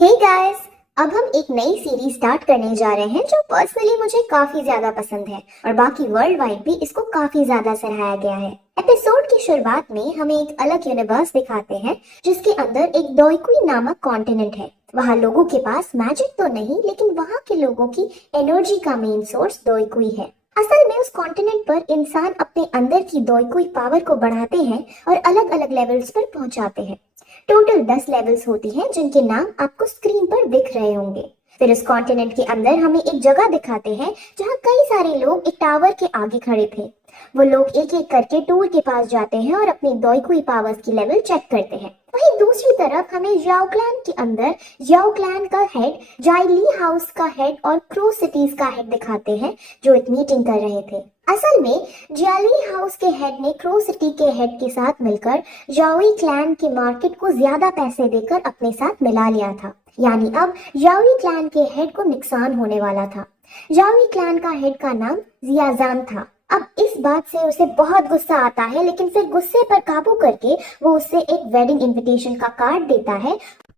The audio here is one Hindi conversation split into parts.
हे गाइस, अब हम एक नई सीरीज स्टार्ट करने जा रहे हैं जो पर्सनली मुझे काफी ज्यादा पसंद है और बाकी वर्ल्ड वाइड भी इसको काफी ज्यादा सराहा गया है। एपिसोड की शुरुआत में हमें एक अलग यूनिवर्स दिखाते हैं जिसके अंदर एक दोईकुई नामक कॉन्टिनेंट है। वहाँ लोगों के पास मैजिक तो नहीं, लेकिन वहाँ के लोगों की एनर्जी का मेन सोर्स दोईकुई है। असल में उस कॉन्टिनेंट पर इंसान अपने अंदर की दोईकुई पावर को बढ़ाते हैं और अलग अलग लेवल्स पर पहुंचाते हैं। टोटल 10 लेवल्स होती हैं जिनके नाम आपको स्क्रीन पर दिख रहे होंगे। फिर इस कॉन्टिनेंट के अंदर हमें एक जगह दिखाते हैं जहाँ कई सारे लोग एक टावर के आगे खड़े थे। वो लोग एक एक करके टूर के पास जाते हैं और अपनी दोईकुई पावर्स की लेवल चेक करते हैं। वहीं दूसरी तरफ हमें याओ क्लैन के अंदर याओ क्लैन का हेड, जाइली हाउस का हेड और क्रो सिटीज का हेड दिखाते हैं जो एक मीटिंग कर रहे थे। असल में जियाली हाउस के हेड ने क्रो सिटी के हेड के साथ मिलकर याओई क्लैन के मार्केट को ज्यादा पैसे देकर अपने साथ मिला लिया था। यानी अब याओई क्लैन के हेड को नुकसान होने वाला था। याओई क्लैन का हेड का नाम जियाजान था। अब इस बात से उसे बहुत गुस्सा आता है, लेकिन फिर गुस्से पर काबू करके वो उससे एक वेडिंग इनविटेशन का कार्ड देता है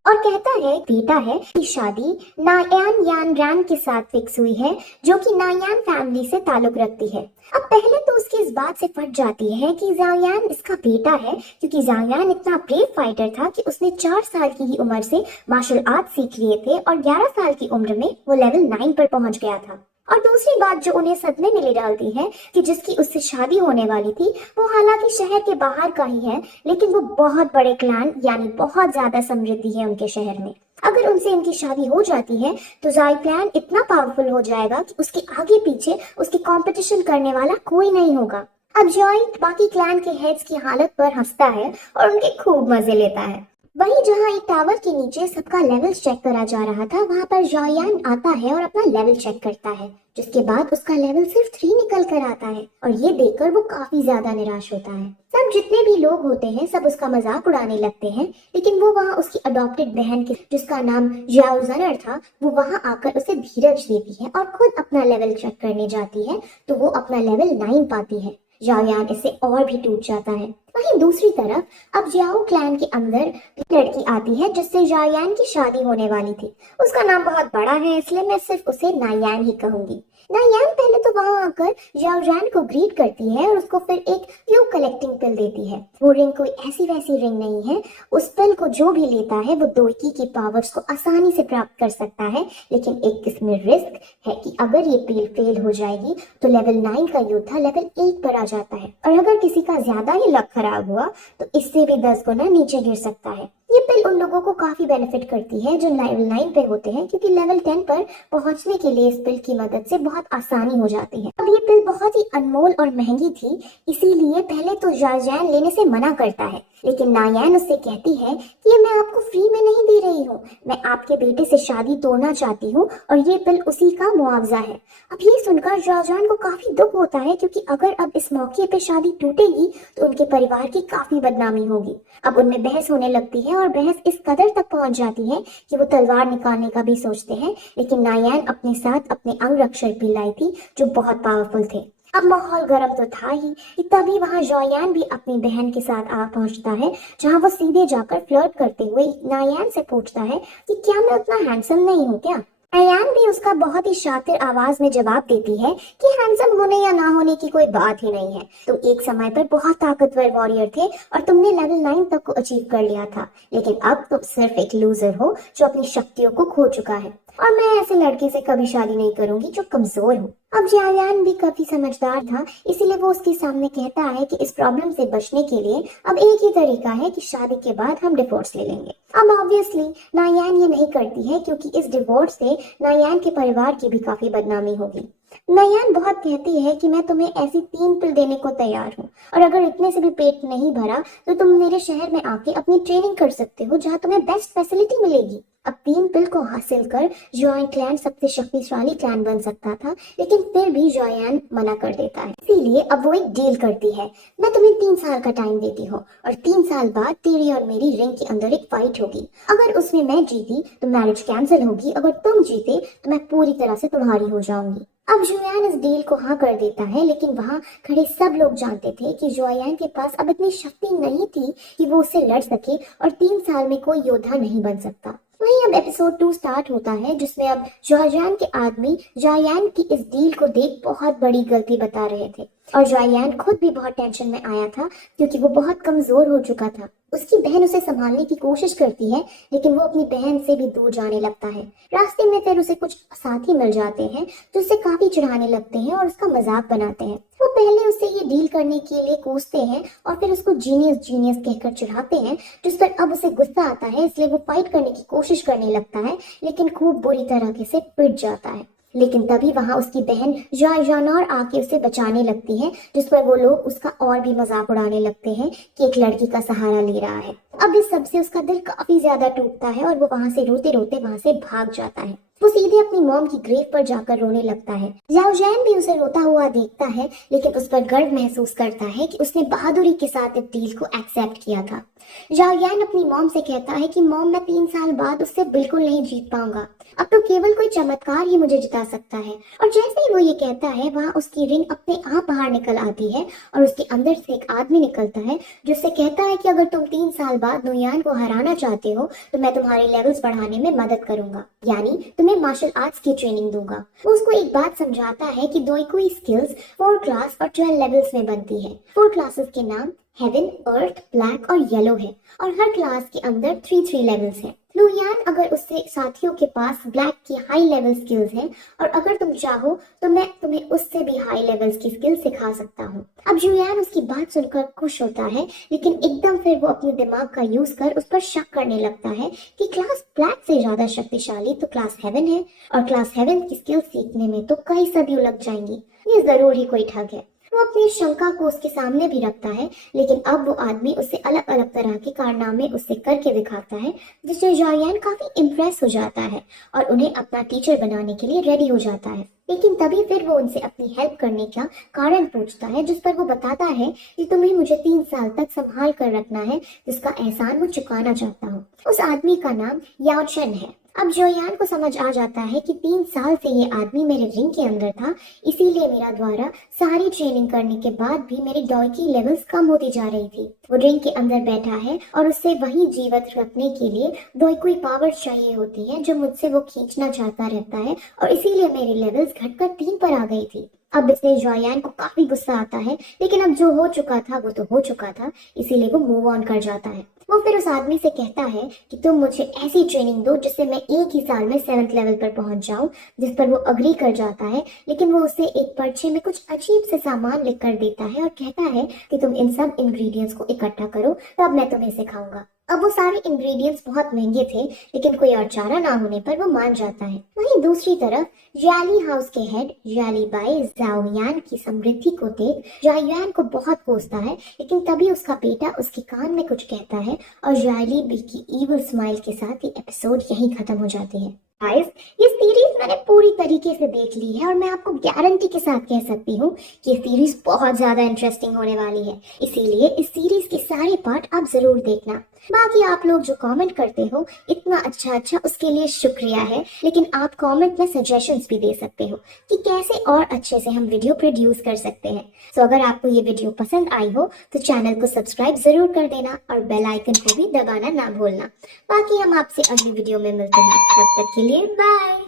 और कहता है बेटा है कि शादी नायान यान रैन के साथ फिक्स हुई है जो कि नायान फैमिली से ताल्लुक रखती है। अब पहले तो उसकी इस बात से फट जाती है कि जाओयान इसका बेटा है, क्योंकि जाओयान इतना ब्रेव फाइटर था कि उसने 4 साल की ही उम्र से मार्शल आर्ट सीख लिए थे और 11 साल की उम्र में वो लेवल 9 पर पहुंच गया था। और दूसरी बात जो उन्हें सदमे में ले डालती है कि जिसकी उससे शादी होने वाली थी वो हालांकि शहर के बाहर का ही है, लेकिन वो बहुत बड़े क्लैन यानी बहुत ज्यादा समृद्धि है उनके शहर में। अगर उनसे इनकी शादी हो जाती है तो जाई क्लैन इतना पावरफुल हो जाएगा कि उसके आगे पीछे उसकी कंपटीशन करने वाला कोई नहीं होगा। अब जॉय बाकी क्लैन के हेड्स की हालत पर हंसता है और उनके खूब मजे लेता है। वहीं जहां एक टावर के नीचे सबका लेवल चेक करा जा रहा था, वहां पर जॉयान आता है और अपना लेवल चेक करता है, जिसके बाद उसका लेवल सिर्फ 3 निकल कर आता है और ये देखकर वो काफी ज्यादा निराश होता है। सब जितने भी लोग होते हैं सब उसका मजाक उड़ाने लगते हैं, लेकिन वो वहाँ उसकी अडॉप्टेड बहन के जिसका नाम जियाओ जनर था, वो वहाँ आकर उसे धीरज देती है और खुद अपना लेवल चेक करने जाती है तो वो अपना लेवल 9 पाती है। जाओयान इससे और भी टूट जाता है। वहीं दूसरी तरफ अब जियाओ क्लैन के अंदर एक लड़की आती है जिससे जाओयान की शादी होने वाली थी। उसका नाम बहुत बड़ा है इसलिए मैं सिर्फ उसे नायान ही कहूंगी। नायान पहले तो वहां आकर जाओयान को ग्रीट करती है और उसको फिर एक क्यू कलेक्टिंग पिल देती है। वो रिंग कोई ऐसी वैसी रिंग नहीं है, उस पिल को जो भी लेता है वो दोईकी की पावर्स को आसानी से प्राप्त कर सकता है, लेकिन एक इसमें रिस्क है कि अगर ये पिल फेल हो जाएगी तो लेवल 9 का योद्धा लेवल 8 पर आ जाता है और अगर किसी का ज्यादा ही लक खराब हुआ तो इससे भी 10 गुना नीचे गिर सकता है। ये पिल उन लोगों को काफी बेनिफिट करती है जो लेवल 9 पे होते हैं, क्योंकि लेवल 10 पर पहुंचने के लिए इस पिल की मदद से बहुत आसानी हो जाती है। अब ये पिल बहुत ही अनमोल और महंगी थी, इसीलिए पहले तो जाओयान लेने से मना करता है, लेकिन नायान उससे कहती है कि ये मैं आपको फ्री में नहीं दे रही हूँ, मैं आपके बेटे से शादी तोड़ना चाहती हूँ और ये पिल उसी का मुआवजा है। अब ये सुनकर जाओयान को काफी दुख होता है, क्योंकि अगर अब इस मौके पे शादी टूटेगी तो उनके परिवार की काफी बदनामी होगी। अब उनमें बहस होने लगती है और बहस इस कदर तक पहुंच जाती है कि वो तलवार निकालने का भी सोचते हैं, लेकिन नायान अपने साथ अपने अंगरक्षक भी लाई थी जो बहुत पावरफुल थे। अब माहौल गर्म तो था ही कि तभी वहां जाओयान भी अपनी बहन के साथ आ पहुंचता है, जहां वो सीधे जाकर फ्लर्ट करते हुए नायान से पूछता है कि क्या मैं उतना हैंडसम नहीं हूँ क्या। नायान भी उसका बहुत ही शातिर आवाज में जवाब देती है कि हैंडसम होने या ना होने की कोई बात ही नहीं है, तुम एक समय पर बहुत ताकतवर वॉरियर थे और तुमने लेवल 9 तक को अचीव कर लिया था, लेकिन अब तुम सिर्फ एक लूजर हो जो अपनी शक्तियों को खो चुका है और मैं ऐसे लड़के से कभी शादी नहीं करूंगी जो कमजोर हो। अब जाओयान भी काफी समझदार था, इसीलिए वो उसके सामने कहता है कि इस प्रॉब्लम से बचने के लिए अब एक ही तरीका है कि शादी के बाद हम डिवोर्स ले लेंगे। अब ऑब्वियसली नायान ये नहीं करती है, क्योंकि इस डिवोर्स से नायान के परिवार की भी काफी बदनामी होगी। नायान बहुत कहती है कि मैं तुम्हें ऐसी 3 पिल देने को तैयार हूँ और अगर इतने से भी पेट नहीं भरा तो तुम मेरे शहर में आके अपनी ट्रेनिंग कर सकते हो, जहाँ तुम्हें बेस्ट फैसिलिटी मिलेगी। अब 3 पिल को हासिल कर जॉय क्लैन सबसे शक्तिशाली क्लैन बन सकता था, लेकिन फिर भी जॉयान मना कर देता है। इसीलिए अब वो एक डील करती है, मैं तुम्हें 3 साल का टाइम देती हूँ और 3 साल बाद तेरी और मेरी रिंग के अंदर एक फाइट होगी। अगर उसमें मैं जीती तो मैरिज कैंसिल होगी, अगर तुम जीते तो मैं पूरी तरह से तुम्हारी हो जाऊंगी। अब जोयान इस डील को हाँ कर देता है, लेकिन वहाँ खड़े सब लोग जानते थे कि जोयान के पास अब इतनी शक्ति नहीं थी कि वो उससे लड़ सके और 3 साल में कोई योद्धा नहीं बन सकता। वहीं अब एपिसोड 2 स्टार्ट होता है, जिसमें अब जॉययान के आदमी जॉययान की इस डील को देख बहुत बड़ी गलती बता रहे थे और जॉययान खुद भी बहुत टेंशन में आया था क्योंकि वो बहुत कमजोर हो चुका था। उसकी बहन उसे संभालने की कोशिश करती है लेकिन वो अपनी बहन से भी दूर जाने लगता है। रास्ते में फिर उसे कुछ साथी मिल जाते हैं जो उसे काफी चिढ़ाने लगते हैं और उसका मजाक बनाते हैं। वो पहले उससे ये डील करने के लिए कोसते हैं और फिर उसको जीनियस जीनियस कहकर चिढ़ाते हैं, जिस पर अब उसे गुस्सा आता है, इसलिए वो फाइट करने की कोशिश करने लगता है लेकिन खूब बुरी तरह से पिट जाता है। लेकिन तभी वहां उसकी बहन जॉययानोर आके उसे बचाने लगती है, जिस पर वो लोग उसका और भी मजाक उड़ाने लगते हैं कि एक लड़की का सहारा ले रहा है। अब इस सब से उसका दिल काफी ज्यादा टूटता है और वो वहां से रोते रोते वहां से भाग जाता है। वो सीधे अपनी मॉम की ग्रेव पर जाकर रोने लगता है। जाओजैन भी उसे रोता हुआ देखता है लेकिन उस पर गर्व महसूस करता है कि उसने बहादुरी के साथ इस डील को एक्सेप्ट किया था। जाओयान अपनी मॉम से कहता है कि मॉम, मैं 3 साल बाद उससे बिल्कुल नहीं जीत पाऊंगा, अब तो केवल कोई चमत्कार ही मुझे जिता सकता है। और जैसे ही वो ये कहता है वहाँ उसकी रिंग अपने आप बाहर निकल आती है और उसके अंदर से एक आदमी निकलता है जो उससे कहता है कि अगर तुम 3 साल बाद नुयान को हराना चाहते हो तो मैं तुम्हारे लेवल्स बढ़ाने में मदद करूंगा, यानी तुम्हें मार्शल आर्ट्स की ट्रेनिंग दूंगा। वो उसको एक बात समझाता है कि दोईकुई स्किल्स 4 क्लास और 12 लेवल्स में बनती है। 4 क्लासेस के नाम हेवन, अर्थ, ब्लैक और येलो है और हर क्लास के अंदर 3 लेवल्स हैं। लुयान अगर उससे साथियों के पास ब्लैक की हाई लेवल स्किल्स हैं और अगर तुम चाहो तो मैं तुम्हें उससे भी हाई लेवल्स की स्किल सिखा सकता हूँ। अब जुयान उसकी बात सुनकर खुश होता है लेकिन एकदम फिर वो अपने दिमाग का यूज कर उस पर शक करने लगता है कि क्लास ब्लैक से ज्यादा शक्तिशाली तो क्लास हेवन है और क्लास हेवन की स्किल सीखने में तो कई सदी लग जाएंगी, ये जरूर ही कोई ठग है। वो अपनी शंका को उसके सामने भी रखता है लेकिन अब वो आदमी उससे अलग अलग तरह के कारनामे उससे करके दिखाता है, जिससे जॉययान काफी इम्प्रेस हो जाता है और उन्हें अपना टीचर बनाने के लिए रेडी हो जाता है। लेकिन तभी फिर वो उनसे अपनी हेल्प करने का कारण पूछता है, जिस पर वो बताता है कि तुम्हें मुझे 3 साल तक संभाल कर रखना है, जिसका एहसान वो चुकाना चाहता हूँ। उस आदमी का नाम याओ चेन है। अब जोयान को समझ आ जाता है कि 3 साल से ये आदमी मेरे रिंग के अंदर था, इसीलिए मेरा द्वारा सारी ट्रेनिंग करने के बाद भी मेरी डॉय की लेवल्स कम होती जा रही थी। वो रिंग के अंदर बैठा है और उससे वही जीवित रखने के लिए डॉय कोई पावर चाहिए होती है जो मुझसे वो खींचना चाहता रहता है और इसीलिए मेरी लेवल्स घटकर 3 पर आ गई थी। अब इससे जोयान को काफी गुस्सा आता है लेकिन अब जो हो चुका था वो तो हो चुका था, इसीलिए वो मूव ऑन कर जाता है। वो फिर उस आदमी से कहता है कि तुम मुझे ऐसी ट्रेनिंग दो जिससे मैं एक ही साल में 7th लेवल पर पहुंच जाऊं, जिस पर वो अग्री कर जाता है। लेकिन वो उसे एक पर्चे में कुछ अजीब से सामान लिख कर देता है और कहता है कि तुम इन सब इंग्रेडिएंट्स को इकट्ठा करो, तब मैं तुम्हें सिखाऊंगा। अब वो सारे इंग्रेडिएंट्स बहुत महंगे थे लेकिन कोई और चारा ना होने पर वो मान जाता है। वहीं दूसरी तरफ जाली हाउस के हेड जाली बाई जाओयान की समृद्धि को देख जाओयान को बहुत कोसता है, लेकिन तभी उसका बेटा उसके कान में कुछ कहता है और जाली बी की इविल स्माइल के साथ ये एपिसोड यहीं खत्म हो जाती है। गाइस, ये सीरीज मैंने पूरी तरीके से देख ली है और मैं आपको गारंटी के साथ कह सकती हूँ कि ये सीरीज बहुत ज्यादा इंटरेस्टिंग होने वाली है, इसीलिए इस सीरीज के सारे पार्ट आप जरूर देखना। बाकी आप लोग जो कमेंट करते हो इतना अच्छा उसके लिए शुक्रिया है, लेकिन आप कमेंट में सजेशंस भी दे सकते हो कि कैसे और अच्छे से हम वीडियो प्रोड्यूस कर सकते हैं। तो अगर आपको ये वीडियो पसंद आई हो तो चैनल को सब्सक्राइब जरूर कर देना और बेल आइकन को भी दबाना ना भूलना। बाकी हम आपसे अगली वीडियो में मिलते हैं, तब तक के लिए बाय।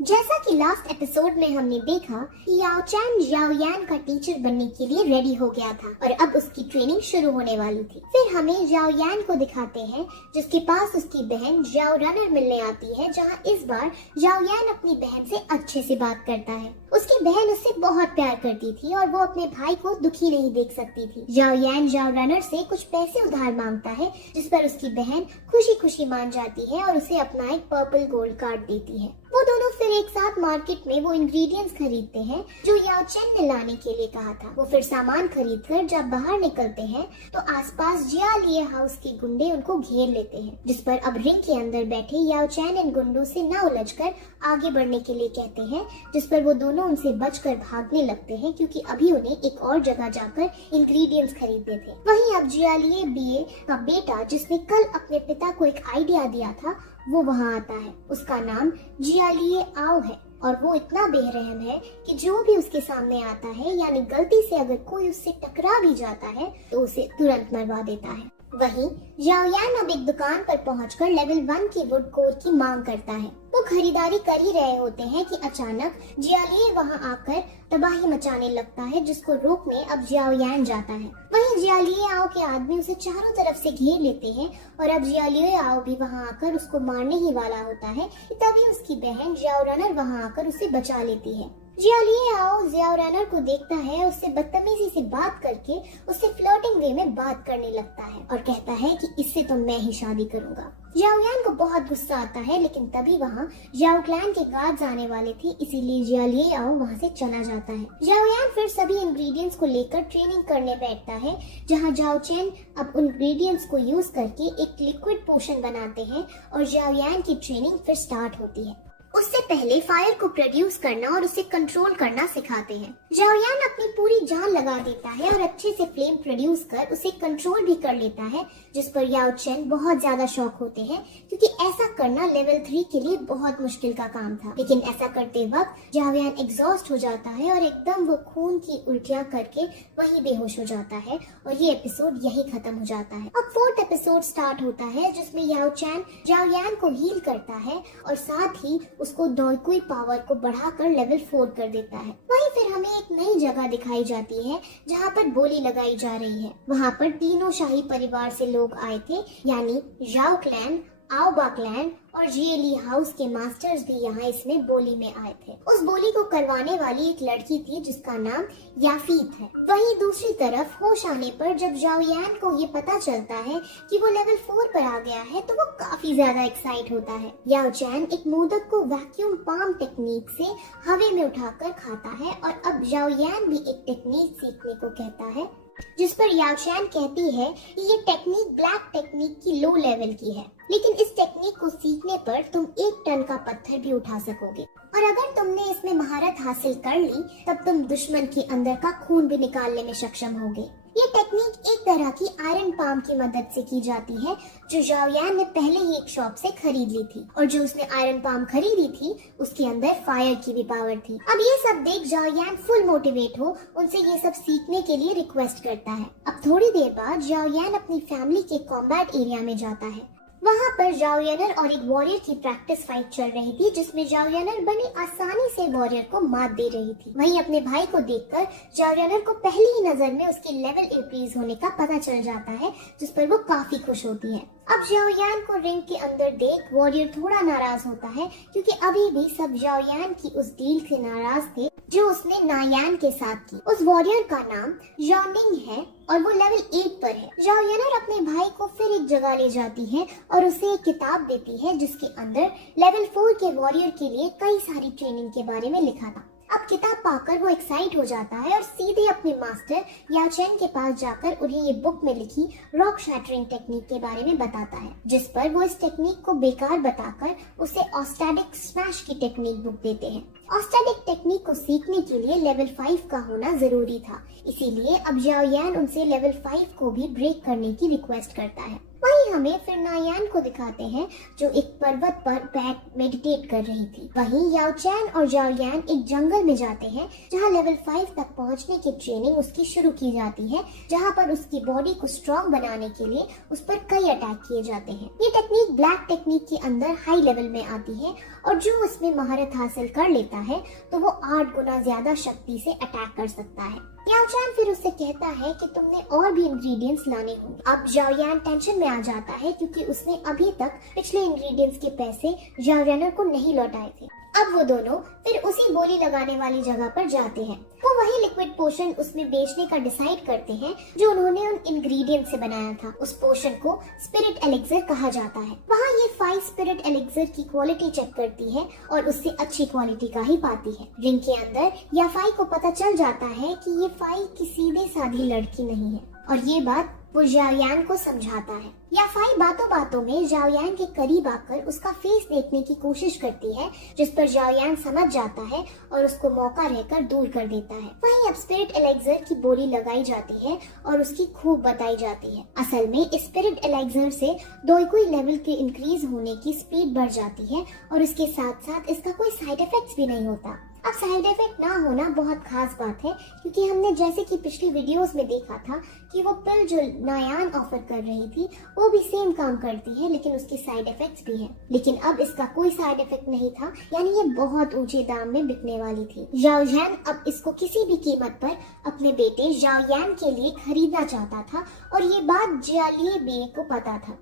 जैसा कि लास्ट एपिसोड में हमने देखा कि याओ चैन जाओयान का टीचर बनने के लिए रेडी हो गया था और अब उसकी ट्रेनिंग शुरू होने वाली थी। फिर हमें जाओयान को दिखाते हैं जिसके पास उसकी बहन जाओ रनर मिलने आती है, जहां इस बार जाओयान अपनी बहन से अच्छे से बात करता है। उसकी बहन उससे बहुत प्यार करती थी और वो अपने भाई को दुखी नहीं देख सकती थी। जाओयान जाओ रनर से कुछ पैसे उधार मांगता है, जिस पर उसकी बहन खुशी खुशी मान जाती है और उसे अपना एक पर्पल गोल्ड कार्ड देती है। वो दोनों फिर एक साथ मार्केट में वो इंग्रेडिएंट्स खरीदते हैं जो याओ चेन ने लाने के लिए कहा था। वो फिर सामान खरीद कर जब बाहर निकलते हैं तो आसपास जियालिए हाउस के गुंडे उनको घेर लेते हैं, जिस पर अब रिंग के अंदर बैठे याओ चेन इन गुंडों से न उलझकर आगे बढ़ने के लिए कहते हैं, जिस पर वो दोनों उनसे बचकर भागने लगते हैं क्योंकि अभी उन्हें एक और जगह जाकर इंग्रेडिएंट्स खरीदने थे। वहीं अब जियालिए बीए का बेटा, जिसने कल अपने पिता को एक आइडिया दिया था, वो वहाँ आता है। उसका नाम जियालिए आओ है और वो इतना बेरहम है कि जो भी उसके सामने आता है, यानी गलती से अगर कोई उससे टकरा भी जाता है तो उसे तुरंत मरवा देता है। वहीं जाओयान अब एक दुकान पर पहुंचकर लेवल 1 की वुड कोर की मांग करता है। वो खरीदारी कर ही रहे होते हैं कि अचानक जियालिए वहां आकर तबाही मचाने लगता है, जिसको रोकने अब जाओयान जाता है। वहीं जियालिए आओ के आदमी उसे चारों तरफ से घेर लेते हैं और अब जियालिए आओ भी वहां आकर उसको मारने ही वाला होता है कि तभी उसकी बहन जियाओ रनर वहां आकर उसे बचा लेती है। जियालिए आओ जियाओ रनर को देखता है, उससे बदतमीजी से बात करके उससे फ्लर्टिंग वे में बात करने लगता है और कहता है कि इससे तो मैं ही शादी करूंगा। जाओयान को बहुत गुस्सा आता है, लेकिन तभी वहाँ जाओ क्लैन के गार्ड्स आने वाले थे, इसीलिए जियालिए आओ वहाँ से चला जाता है। जाओयान फिर सभी इंग्रेडिएंट्स को लेकर ट्रेनिंग करने बैठता है, जहाँ जाओ चेन अब उन इंग्रेडिएंट्स को यूज करके एक लिक्विड पोशन बनाते हैं और जाओयान की ट्रेनिंग फिर स्टार्ट होती है। उससे पहले फायर को प्रोड्यूस करना और उसे कंट्रोल करना सिखाते हैं। जाओयान अपनी पूरी जान लगा देता है और अच्छे से फ्लेम प्रोड्यूस कर उसे कंट्रोल भी कर लेता है, जिस पर याओ चेन बहुत ज्यादा शॉक होते हैं, क्योंकि ऐसा करना लेवल 3 के लिए बहुत मुश्किल का काम था। लेकिन ऐसा करते वक्त जाओयान एग्जॉस्ट हो जाता है और एकदम वो खून की उल्टियां करके वहीं बेहोश हो जाता है और ये एपिसोड यही खत्म हो जाता है। अब 4th एपिसोड स्टार्ट होता है, जिसमें याओ चैन जाओयान को हील करता है और साथ ही उसको डोइकुई पावर को बढ़ाकर लेवल 4 कर देता है। वहीं फिर हमें एक नई जगह दिखाई जाती है, जहाँ पर बोली लगाई जा रही है। वहाँ पर तीनों शाही परिवार से लोग आए थे, यानी जाओ क्लैन, आओबा क्लैन और जियली हाउस के मास्टर्स भी यहाँ इसमें बोली में आए थे। उस बोली को करवाने वाली एक लड़की थी जिसका नाम याफीत है। वहीं दूसरी तरफ होश आने पर जब जाओयान को ये पता चलता है कि वो लेवल 4 पर आ गया है, तो वो काफी ज्यादा एक्साइट होता है। याओ चैन एक मोदक को वैक्यूम पाम टेक्निक से हवा में उठाकर खाता है और अब जाओयान भी एक टेक्निक सीखने को कहता है, जिस पर याओ चैन कहती है कि ये टेक्निक ब्लैक टेक्निक की लो लेवल की है, लेकिन इस टेक्निक को सीखने पर तुम 1 टन का पत्थर भी उठा सकोगे और अगर तुमने इसमें महारत हासिल कर ली तब तुम दुश्मन के अंदर का खून भी निकालने में सक्षम होगे। ये टेक्निक एक तरह की आयरन पाम की मदद से की जाती है, जो जाओयान ने पहले ही एक शॉप से खरीद ली थी और जो उसने आयरन पाम खरीदी थी उसके अंदर फायर की भी पावर थी। अब ये सब देख जाओयान फुल मोटिवेट हो उनसे ये सब सीखने के लिए रिक्वेस्ट करता है। अब थोड़ी देर बाद जाओयान अपनी फैमिली के कॉम्बैट एरिया में जाता है। वहाँ पर जाओयानर और एक वॉरियर की प्रैक्टिस फाइट चल रही थी, जिसमें जाओयानर बड़ी आसानी से वॉरियर को मात दे रही थी। वहीं अपने भाई को देखकर जाओयानर को पहली ही नजर में उसके लेवल इंक्रीज होने का पता चल जाता है, जिस पर वो काफी खुश होती है। अब जाओयान को रिंग के अंदर देख वॉरियर थोड़ा नाराज होता है, क्योंकि अभी भी सब जाओयान की उस डील से नाराज थे जो उसने नायान के साथ की। उस वॉरियर का नाम जॉनिंग है और वो लेवल 8 पर है। जाओयानर अपने भाई को फिर एक जगह ले जाती है और उसे एक किताब देती है, जिसके अंदर लेवल 4 के वॉरियर के लिए कई सारी ट्रेनिंग के बारे में लिखा था। अब किताब पाकर वो एक्साइट हो जाता है और सीधे अपने मास्टर याओ चैन के पास जाकर उन्हें ये बुक में लिखी रॉक शैटरिंग टेक्निक के बारे में बताता है, जिस पर वो इस टेक्निक को बेकार बताकर उसे ऑस्टैटिक स्मैश की टेक्निक बुक देते हैं। ऑस्टैटिक टेक्निक को सीखने के लिए लेवल 5 का होना जरूरी था, इसीलिए अब जाओयान उनसे लेवल 5 को भी ब्रेक करने की रिक्वेस्ट करता है। वहीं हमें फिर नायान को दिखाते हैं, जो एक पर्वत पर बैठ मेडिटेट कर रही थी। वहीं याओ चैन और जाओयान एक जंगल में जाते हैं, जहां लेवल 5 तक पहुंचने की ट्रेनिंग उसकी शुरू की जाती है, जहां पर उसकी बॉडी को स्ट्रॉन्ग बनाने के लिए उस पर कई अटैक किए जाते हैं। ये टेक्निक ब्लैक टेक्निक के अंदर हाई लेवल में आती है और जो उसमें महारत हासिल कर लेता है तो वो 8 गुना ज्यादा शक्ति से अटैक कर सकता है। याओ चैन फिर उससे कहता है कि तुमने और भी इंग्रेडिएंट्स लाने होंगे। अब जाओयान टेंशन में आ जाता है, क्योंकि उसने अभी तक पिछले इंग्रेडिएंट्स के पैसे जाओयानर को नहीं लौटाए थे। अब वो दोनों फिर उसी बोली लगाने वाली जगह पर जाते हैं। वो वही लिक्विड पोशन उसमें बेचने का डिसाइड करते हैं जो उन्होंने उन इंग्रेडिएंट से बनाया था। उस पोशन को स्पिरिट एलिक्सर कहा जाता है। वहाँ ये 5 स्पिरिट एलिक्सर की क्वालिटी चेक करती है और उससे अच्छी क्वालिटी का ही पाती है। रिंग के अंदर याफाई को पता चल जाता है कि ये फाई की सीधे साधी लड़की नहीं है और ये बात वो जाओयान को समझाता है। याफाई बातों बातों में जाओयान के करीब आकर उसका फेस देखने की कोशिश करती है, जिस पर जाओयान समझ जाता है और उसको मौका रहकर दूर कर देता है। वहीं अब स्पिरिट एलेक्सर की बोली लगाई जाती है और उसकी खूब बताई जाती है। असल में इस स्पिरिट एलेक्सर से डोइकुई लेवल के इंक्रीज होने की स्पीड बढ़ जाती है और इसके साथ साथ इसका कोई साइड इफेक्ट्स भी नहीं होता। अब साइड इफेक्ट ना होना बहुत खास बात है, क्योंकि हमने जैसे कि पिछली वीडियोस में देखा था कि वो पिल जो नायान ऑफर कर रही थी वो भी सेम काम करती है, लेकिन उसके साइड इफेक्ट्स भी हैं। लेकिन अब इसका कोई साइड इफेक्ट नहीं था, यानी ये बहुत ऊंचे दाम में बिकने वाली थी। जाओ जैन अब इसको किसी भी कीमत पर अपने बेटे जाओ यान के लिए खरीदना चाहता था, और ये बात जियालिए बे को पता था।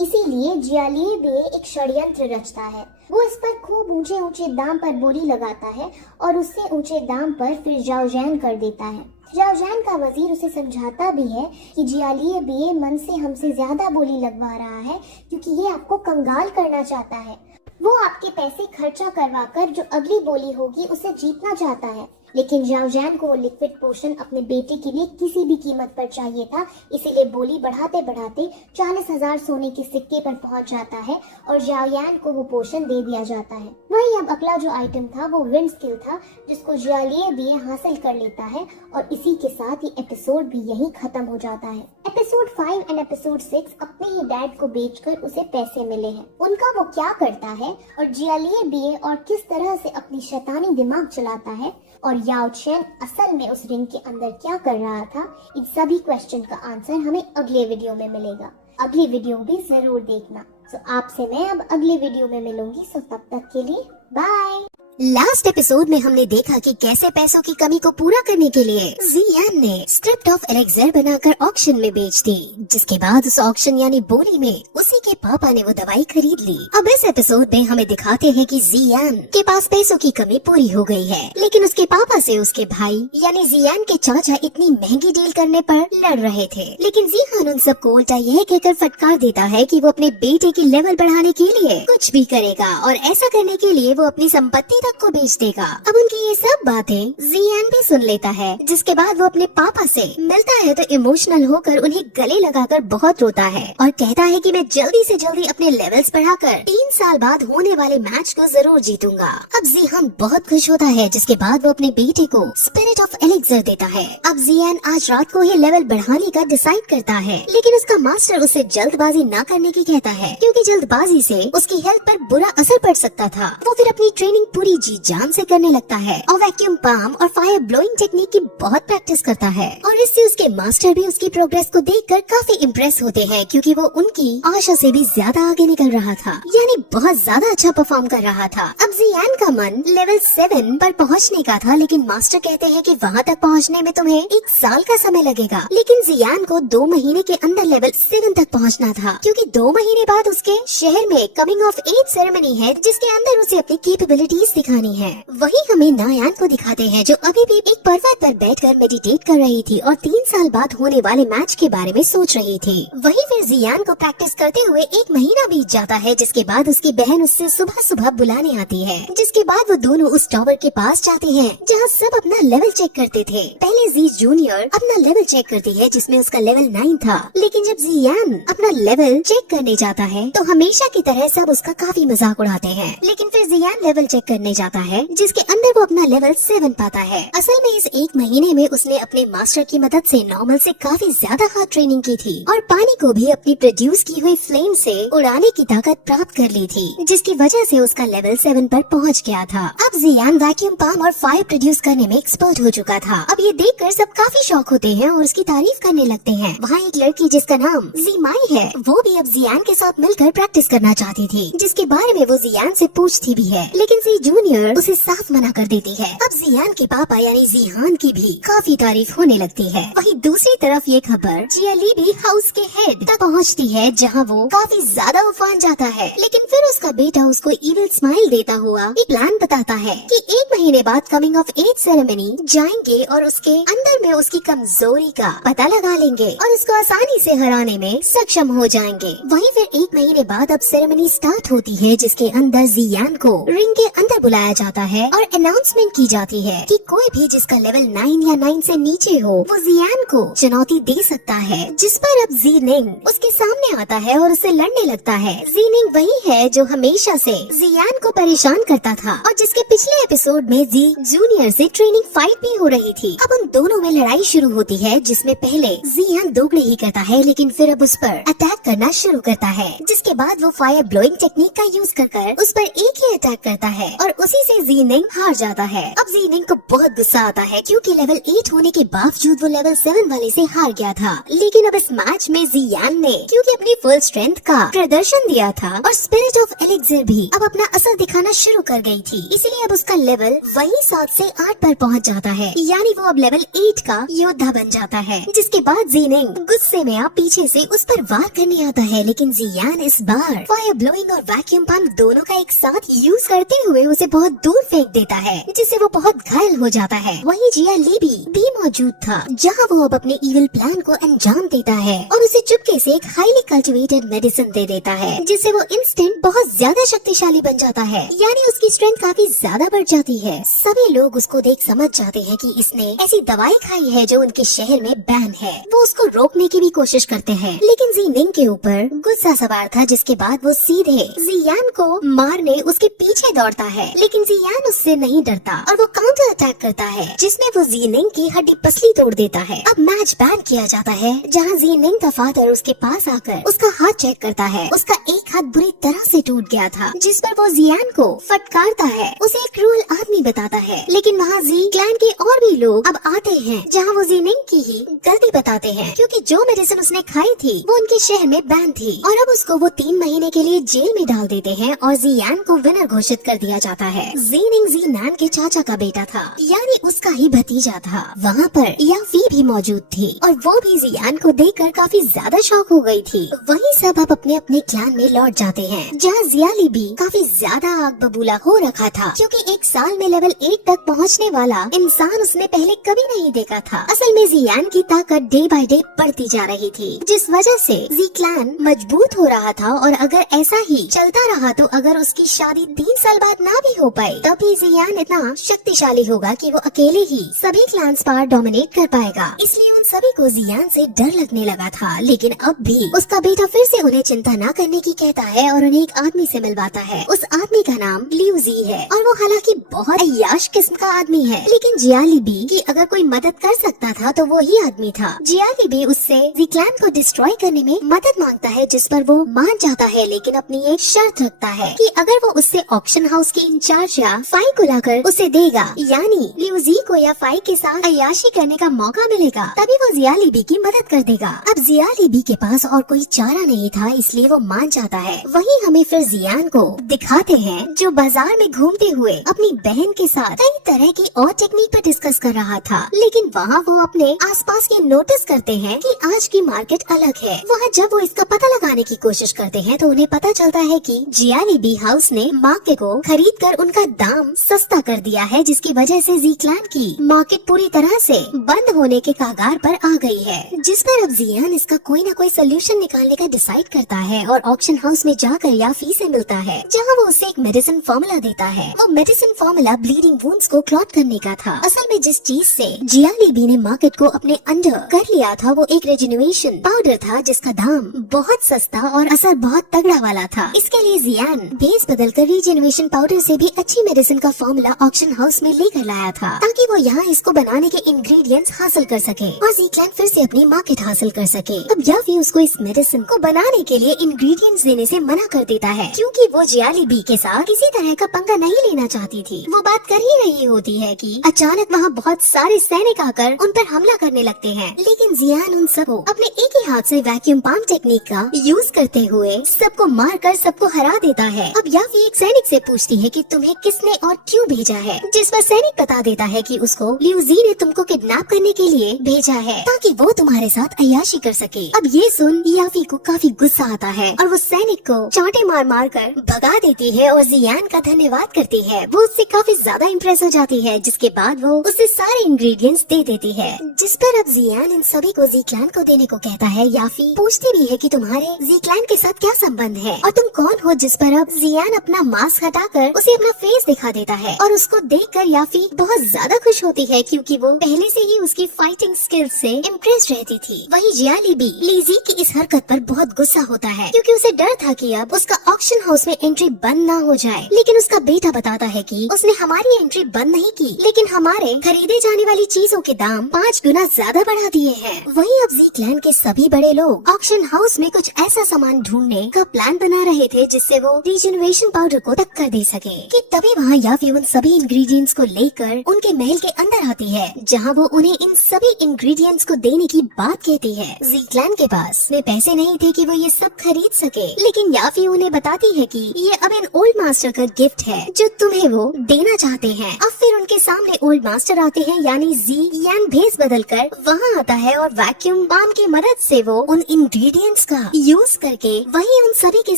इसीलिए जियालिए बे एक षड्यंत्र रचता है। वो इस पर खूब ऊंचे ऊंचे दाम पर बोली लगाता है और उससे ऊंचे दाम पर फिर जाओ जैन कर देता है। जाओ जैन का वजीर उसे समझाता भी है कि जियालिए बे मन से हमसे ज्यादा बोली लगवा रहा है, क्योंकि ये आपको कंगाल करना चाहता है। वो आपके पैसे खर्चा करवा कर जो अगली बोली होगी उसे जीतना चाहता है। लेकिन जाओ जैन को वो लिक्विड पोशन अपने बेटे के लिए किसी भी कीमत पर चाहिए था, इसीलिए बोली बढ़ाते बढ़ाते 40,000 सोने के सिक्के पर पहुंच जाता है और जाओ यान को वो पोशन दे दिया जाता है। वहीं अब अगला जो आइटम था वो विंड स्किल था, जिसको जियालिए बे हासिल कर लेता है, और इसी के साथ ये एपिसोड भी यहीं खत्म हो जाता है। एपिसोड 5 एंड एपिसोड 6 अपने ही डैड को बेचकर उसे पैसे मिले हैं। उनका वो क्या करता है और जियालिए बे और किस तरह से अपनी शैतानी दिमाग चलाता है, और याओ चेन असल में उस रिंग के अंदर क्या कर रहा था, इन सभी क्वेश्चन का आंसर हमें अगले वीडियो में मिलेगा। अगली वीडियो भी जरूर देखना। तो आपसे मैं अब अगले वीडियो में मिलूंगी, सो तब तक के लिए बाय। लास्ट एपिसोड में हमने देखा कि कैसे पैसों की कमी को पूरा करने के लिए जियान ने स्क्रिप्ट ऑफ एलेक्जेर बनाकर ऑक्शन में बेच दी, जिसके बाद उस ऑक्शन यानी बोली में उसी के पापा ने वो दवाई खरीद ली। अब इस एपिसोड में हमें दिखाते हैं कि जियान के पास पैसों की कमी पूरी हो गई है, लेकिन उसके पापा से उसके भाई यानी जियान के चाचा इतनी महंगी डील करने पर लड़ रहे थे। लेकिन जियान उन सबको उल्टा यह कहकर फटकार देता है कि वो अपने बेटे की लेवल बढ़ाने के लिए कुछ भी करेगा, और ऐसा करने के लिए वो अपनी संपत्ति तक को बेच देगा। अब उनकी ये सब बातें जियान भी सुन लेता है, जिसके बाद वो अपने पापा से मिलता है तो इमोशनल होकर उन्हें गले लगाकर बहुत रोता है और कहता है कि मैं जल्दी से जल्दी अपने लेवल्स बढ़ाकर 3 साल बाद होने वाले मैच को जरूर जीतूंगा। अब जियान बहुत खुश होता है, जिसके बाद वो अपने बेटे को स्पिरिट ऑफ एलेक्जेर देता है। अब जियान आज रात को ही लेवल बढ़ाने का डिसाइड करता है, लेकिन उसका मास्टर उसे जल्दबाजी न करने की कहता है, क्योंकि जल्दबाजी से उसकी हेल्थ पर बुरा असर पड़ सकता था। वो फिर अपनी ट्रेनिंग पूरी जी जान से करने लगता है और वैक्यूम पाम और फायर ब्लोइंग टेक्निक की बहुत प्रैक्टिस करता है, और इससे उसके मास्टर भी उसकी प्रोग्रेस को देखकर काफी इम्प्रेस होते हैं, क्योंकि वो उनकी आशा से भी ज्यादा आगे निकल रहा था, यानी बहुत ज्यादा अच्छा परफॉर्म कर रहा था। अब जियान का मन लेवल 7 पर पहुंचने का था, लेकिन मास्टर कहते हैं कि वहां तक पहुंचने में तुम्हें 1 साल का समय लगेगा। लेकिन जियान को 2 महीने के अंदर लेवल 7 तक पहुंचना था, क्योंकि 2 महीने बाद उसके शहर में कमिंग ऑफ एज सेरेमनी है, जिसके अंदर उसे अपनी कैपेबिलिटीज दिखानी है। वही हमें नायान को दिखाते हैं, जो अभी भी एक पर्वत पर बैठकर मेडिटेट कर रही थी और 3 साल बाद होने वाले मैच के बारे में सोच रही थी। वही फिर जियान को प्रैक्टिस करते हुए 1 महीना बीत जाता है, जिसके बाद उसकी बहन उससे सुबह सुबह बुलाने आती है, जिसके बाद वो दोनों उस टावर के पास जाते हैं जहाँ सब अपना लेवल चेक करते थे। पहले जी जूनियर अपना लेवल चेक करती है, जिसमें उसका लेवल 9 था, लेकिन जब जियान अपना लेवल चेक करने जाता है तो हमेशा की तरह सब उसका काफी मजाक उड़ाते हैं। लेकिन फिर जियान लेवल चेक करने जाता है, जिसके अंदर वो अपना लेवल 7 पाता है। असल में इस 1 महीने में उसने अपने मास्टर की मदद से नॉर्मल से काफी ज्यादा हार्ड ट्रेनिंग की थी, और पानी को भी अपनी प्रोड्यूस की हुई फ्लेम से उड़ाने की ताकत प्राप्त कर ली थी, जिसकी वजह से उसका लेवल 7 पर पहुंच गया था। अब जियान वैक्यूम पाम और फायर प्रोड्यूस करने में एक्सपर्ट हो चुका था। अब ये देखकर सब काफी शौक होते हैं और उसकी तारीफ करने लगते हैं। वहाँ एक लड़की जिसका नाम जीमाई है, वो भी अब जियान के साथ मिलकर प्रैक्टिस करना चाहती थी, जिसके बारे में वो जियान से पूछती भी है, लेकिन जी जूनियर उसे साफ मना कर देती है। अब जियान के पापा यानी जिहान की भी काफी तारीफ होने लगती है। वहीं दूसरी तरफ ये खबर जियालिबी हाउस के हेड तक पहुंचती है, जहां वो काफी ज्यादा उफान जाता है। लेकिन फिर उसका बेटा उसको इविल स्माइल देता हुआ एक प्लान बताता है कि 1 महीने बाद कमिंग ऑफ एज सेरेमनी जाएंगे और उसके अंदर में उसकी कमजोरी का पता लगा लेंगे और उसको आसानी से हराने में सक्षम हो जाएंगे। वहीं फिर 1 महीने बाद अब सेरेमनी स्टार्ट होती है, जिसके अंदर जियान को रिंग के अंदर बुलाया जाता है और अनाउंसमेंट की जाती है कि कोई भी जिसका लेवल 9 या 9 से नीचे हो वो जियान को चुनौती दे सकता है, जिस पर अब जीनिंग उसके सामने आता है और उससे लड़ने लगता है। जीनिंग वही है जो हमेशा से जियान को परेशान परेशान करता था और जिसके पिछले एपिसोड में जी जूनियर से ट्रेनिंग फाइट भी हो रही थी। अब उन दोनों में लड़ाई शुरू होती है, जिसमें पहले जियान दोगले ही करता है, लेकिन फिर अब उस पर अटैक करना शुरू करता है, जिसके बाद वो फायर ब्लोइंग टेक्निक का यूज कर उस पर एक ही अटैक करता है और उसी से जीनिंग हार जाता है। अब जीनिंग को बहुत गुस्सा आता है क्योंकि लेवल 8 होने के बावजूद वो लेवल 7 वाले से हार गया था। लेकिन अब इस मैच में जियान ने क्योंकि अपनी फुल स्ट्रेंथ का प्रदर्शन दिया था और स्पिरिट ऑफ एलेक्सर भी अब अपना असर दिखाना शुरू कर गई थी, इसलिए अब उसका लेवल वही 7 से 8 पर पहुंच जाता है, यानी वो अब लेवल 8 का योद्धा बन जाता है। जिसके बाद जीनिंग गुस्से में आप पीछे से उस पर वार करने आता है, लेकिन जियान इस बार फायर ब्लोइंग और वैक्यूम पंप दोनों का एक साथ यूज करते हुए उसे बहुत दूर फेंक देता है, जिससे वो बहुत घायल हो जाता है। वहीं जिया लीबी भी मौजूद था, जहां वो अब अपने इविल प्लान को अंजाम देता है और उसे चुपके से एक हाईली कल्टिवेटेड मेडिसिन दे देता है, जिससे वो इंस्टेंट बहुत ज्यादा शक्तिशाली बन जाता है, यानी उसकी स्ट्रेंथ काफी ज्यादा बढ़ जाती है। सभी लोग उसको देख समझ जाते हैं कि इसने ऐसी दवाई खाई है जो उनके शहर में बैन है। वो उसको रोकने की भी कोशिश करते हैं, लेकिन जीनिंग के ऊपर गुस्सा सवार था, जिसके बाद वो सीधे जियान को मारने उसके पीछे दौड़ता है, लेकिन जियान उससे नहीं डरता और वो काउंटर अटैक करता है, जिसमें वो जीनिंग की हड्डी पसली तोड़ देता है। अब मैच बैन किया जाता है, जहाँ जीनिंग का फादर उसके पास आकर उसका हाथ चेक करता है। उसका एक हाथ बुरी तरह से टूट गया था, जिस पर वो जियान को फटकारता है, उसे एक क्रूअल आदमी बताता है। लेकिन वहाँ जी क्लैन के और भी लोग अब आते हैं, जहाँ वो जीनिंग की ही गलती बताते हैं, क्योंकि जो मेडिसिन उसने खाई थी वो उनके शहर में बैन थी और अब उसको वो 3 महीने के लिए जेल में डाल देते हैं और जियान को विनर घोषित कर दिया जाता है। जीनिंग जीनान के चाचा का बेटा था, यानी उसका ही भतीजा था। वहाँ पर याफी भी मौजूद थी और वो भी जियान को देखकर काफी ज्यादा शॉक हो गई थी। वहीं सब अब अपने अपने क्लैन में लौट जाते हैं, जहाँ जियाली भी काफी ज्यादा आग बबूला हो रखा था, क्योंकि एक साल में लेवल 8 तक पहुँचने वाला इंसान उसने पहले कभी नहीं देखा था। असल में जियान की ताकत डे बाय डे बढ़ती जा रही थी, जिस वजह से जी क्लैन मजबूत हो रहा था और अगर ऐसा ही चलता रहा तो अगर उसकी शादी 3 साल बाद ना भी हो पाई तब भी जियान इतना शक्तिशाली होगा कि वो अकेले ही सभी क्लैंस पर डोमिनेट कर पाएगा। इसलिए उन सभी को जियान से डर लगने लगा था, लेकिन अब भी उसका बेटा फिर से उन्हें चिंता न करने की कहता है और उन्हें एक आदमी से मिलवाता है। उस आदमी का नाम लियू जी है और वो हालांकि बहुत अय्याश किस्म का आदमी है, लेकिन जियालीबी की अगर कोई मदद कर सकता था तो वो ही आदमी था। जियालीबी उससे जी क्लैन को डिस्ट्रॉय करने में मदद मांगता है, जिस पर वो मान जाता है, लेकिन अपनी एक शर्त रखता है कि अगर वो उससे ऑक्शन हाउस के इंचार्ज या फाई को लाकर उसे देगा, यानी लियूजी को या फाई के साथ अय्याशी करने का मौका मिलेगा, तभी वो जियालीबी की मदद कर देगा। अब जियालीबी के पास और कोई चारा नहीं था, इसलिए वो मान जाता है। वहीं हमें फिर जियान को दिखाते हैं, जो बाजार में घूमते हुए अपनी बहन के साथ कई तरह की और टेक्निक पर डिस्कस कर रहा था, लेकिन वहाँ वो अपने आसपास के नोटिस करते हैं कि आज की मार्केट अलग है। वहाँ जब वो इसका पता लगाने की कोशिश करते हैं तो उन्हें पता चलता है कि जियालीबी हाउस ने मार्केट को खरीद कर उनका दाम सस्ता कर दिया है, जिसकी वजह से जी क्लैन की मार्केट पूरी तरह से बंद होने के कगार पर आ गई है, जिस पर अब जियान इसका कोई न कोई सोल्यूशन निकालने का डिसाइड करता है और ऑक्शन हाउस में जाकर याफी से मिलता है, जहाँ वो उसे एक मेडिसिन फार्मूला देता है। वो मेडिसिन फार्मूला ब्लीडिंग वुंड्स को क्लॉट करने का था। असल में जिस चीज से जियालीबी ने मार्केट को अपने अंडर कर लिया था वो एक रेजिनुएशन पाउडर था, जिसका दाम बहुत सस्ता और असर बहुत तगड़ा वाला था। इसके लिए जियान बेस बदल कर रीजेनुएशन पाउडर से भी अच्छी मेडिसिन का फार्मूला ऑक्शन हाउस में लेकर लाया था, ताकि वो यहाँ इसको बनाने के इंग्रेडिएंट्स हासिल कर सके और जी क्लैन फिर से अपनी मार्केट हासिल कर सके। अब याफी उसको इस मेडिसिन को बनाने के लिए इंग्रेडिएंट्स देने से मना कर देता है, क्योंकि वो जियालीबी के साथ किसी तरह का पंगा नहीं लेना चाहती थी। वो बात कर ही रही होती है कि अचानक वहाँ बहुत सारे सैनिक आकर उन पर हमला करने लगते हैं, लेकिन जियान उन सबको अपने एक ही हाथ से वैक्यूम पंप टेक्निक का यूज करते हुए सबको मारकर सबको हरा देता है। अब याफी एक सैनिक से पूछती है कि तुम्हें किसने और क्यों भेजा है, जिस पर सैनिक बता देता है कि उसको लियूजी ने तुमको किडनैप करने के लिए भेजा है, ताकि वो तुम्हारे साथ अय्याशी कर सके। अब ये सुन याफी को काफी गुस्सा आता है और वो सैनिक को चांटे मार मार कर भगा देती है और जियान का धन्यवाद करती है। वो उससे काफी ज्यादा इम्प्रेस हो जाती है, जिसके बाद वो उससे सारे इंग्रेडिएंट्स दे देती है, जिस पर अब जियान इन सभी को जी क्लैन को देने को कहता है। याफी पूछती भी है कि तुम्हारे जी क्लैन के साथ क्या संबंध है और तुम कौन हो, जिस पर अब जियान अपना मास्क हटाकर उसे अपना फेस दिखा देता है और उसको देखकर याफी बहुत ज्यादा खुश होती है, क्योंकि वो पहले से ही उसकी फाइटिंग स्किल्स से इम्प्रेस रहती थी। वहीं जियालीबी लीजी की इस हरकत पर बहुत गुस्सा होता है, क्योंकि उसे डर था कि अब उसका ऑक्शन हाउस में एंट्री बंद ना हो जाए है, लेकिन उसका बेटा बताता है कि उसने हमारी एंट्री बंद नहीं की, लेकिन हमारे खरीदे जाने वाली चीजों के दाम 5 गुना ज्यादा बढ़ा दिए हैं। वहीं अब जी क्लैन के सभी बड़े लोग ऑक्शन हाउस में कुछ ऐसा सामान ढूंढने का प्लान बना रहे थे जिससे वो रीजनरेशन पाउडर को टक्कर दे सके। कि तभी वहाँ याफी उन सभी इंग्रेडिएंट्स को लेकर उनके महल के अंदर आती है, जहाँ वो उन्हें इन सभी इंग्रेडिएंट्स को देने की बात कहती है। जी क्लैन के पास में पैसे नहीं थे कि वो ये सब खरीद सके, लेकिन याफी उन्हें बताती है कि ये अब इन ओल्ड मास्टर का गिफ्ट है जो तुम्हें वो देना चाहते हैं। अब फिर उनके सामने ओल्ड मास्टर आते हैं, यानी जी यान भेस बदल कर वहाँ आता है और वैक्यूम पाम की मदद से वो उन इंग्रेडिएंट्स का यूज करके वही उन सभी के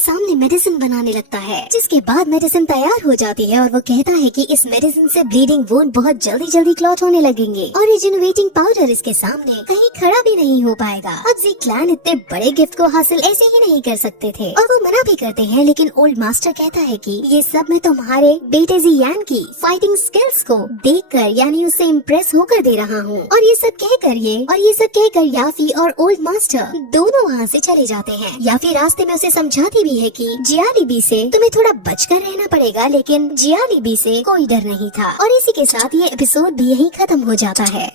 सामने मेडिसिन बनाने लगता है। जिसके बाद मेडिसिन तैयार हो जाती है और वो कहता है कि इस मेडिसिन से ब्लीडिंग वुंड बहुत जल्दी क्लॉट होने लगेंगे और रिजनरेटिंग पाउडर इसके सामने कहीं खड़ा भी नहीं हो पाएगा। अब जी क्लैन इतने बड़े गिफ्ट को हासिल ऐसे ही नहीं कर सकते थे और वो मना भी करते हैं, लेकिन ओल्ड मास्टर कहता है कि ये सब मैं तुम्हारे बेटे जी यान की फाइटिंग स्किल्स को देखकर यानी उससे इम्प्रेस होकर दे रहा हूँ। और ये सब कहकर याफी और ओल्ड मास्टर दोनों वहाँ से चले जाते हैं। याफी रास्ते में उसे समझाती भी है कि जियालीबी से तुम्हें थोड़ा बचकर रहना पड़ेगा, लेकिन जियालीबी से कोई डर नहीं था। और इसी के साथ ये एपिसोड भी यहीं खत्म हो जाता है।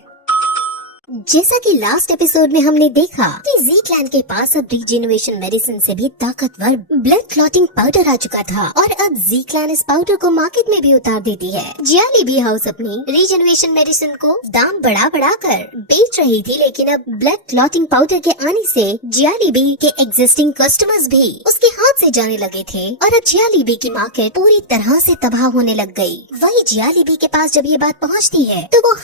जैसा कि लास्ट एपिसोड में हमने देखा कि जी क्लैन के पास अब रीजनरेशन मेडिसिन से भी ताकतवर ब्लड क्लॉटिंग पाउडर आ चुका था और अब जी क्लैन इस पाउडर को मार्केट में भी उतार देती है। जियालीबी हाउस अपनी रीजनरेशन मेडिसिन को दाम बढ़ा कर बेच रही थी, लेकिन अब ब्लड क्लॉटिंग पाउडर के आने से जियालीबी के एग्जिस्टिंग कस्टमर्स भी उसके हाथ से जाने लगे थे और अब जियालीबी की मार्केट पूरी तरह से तबाह होने लग गई। वही जियालीबी के पास जब ये बात पहुँचती है तो वो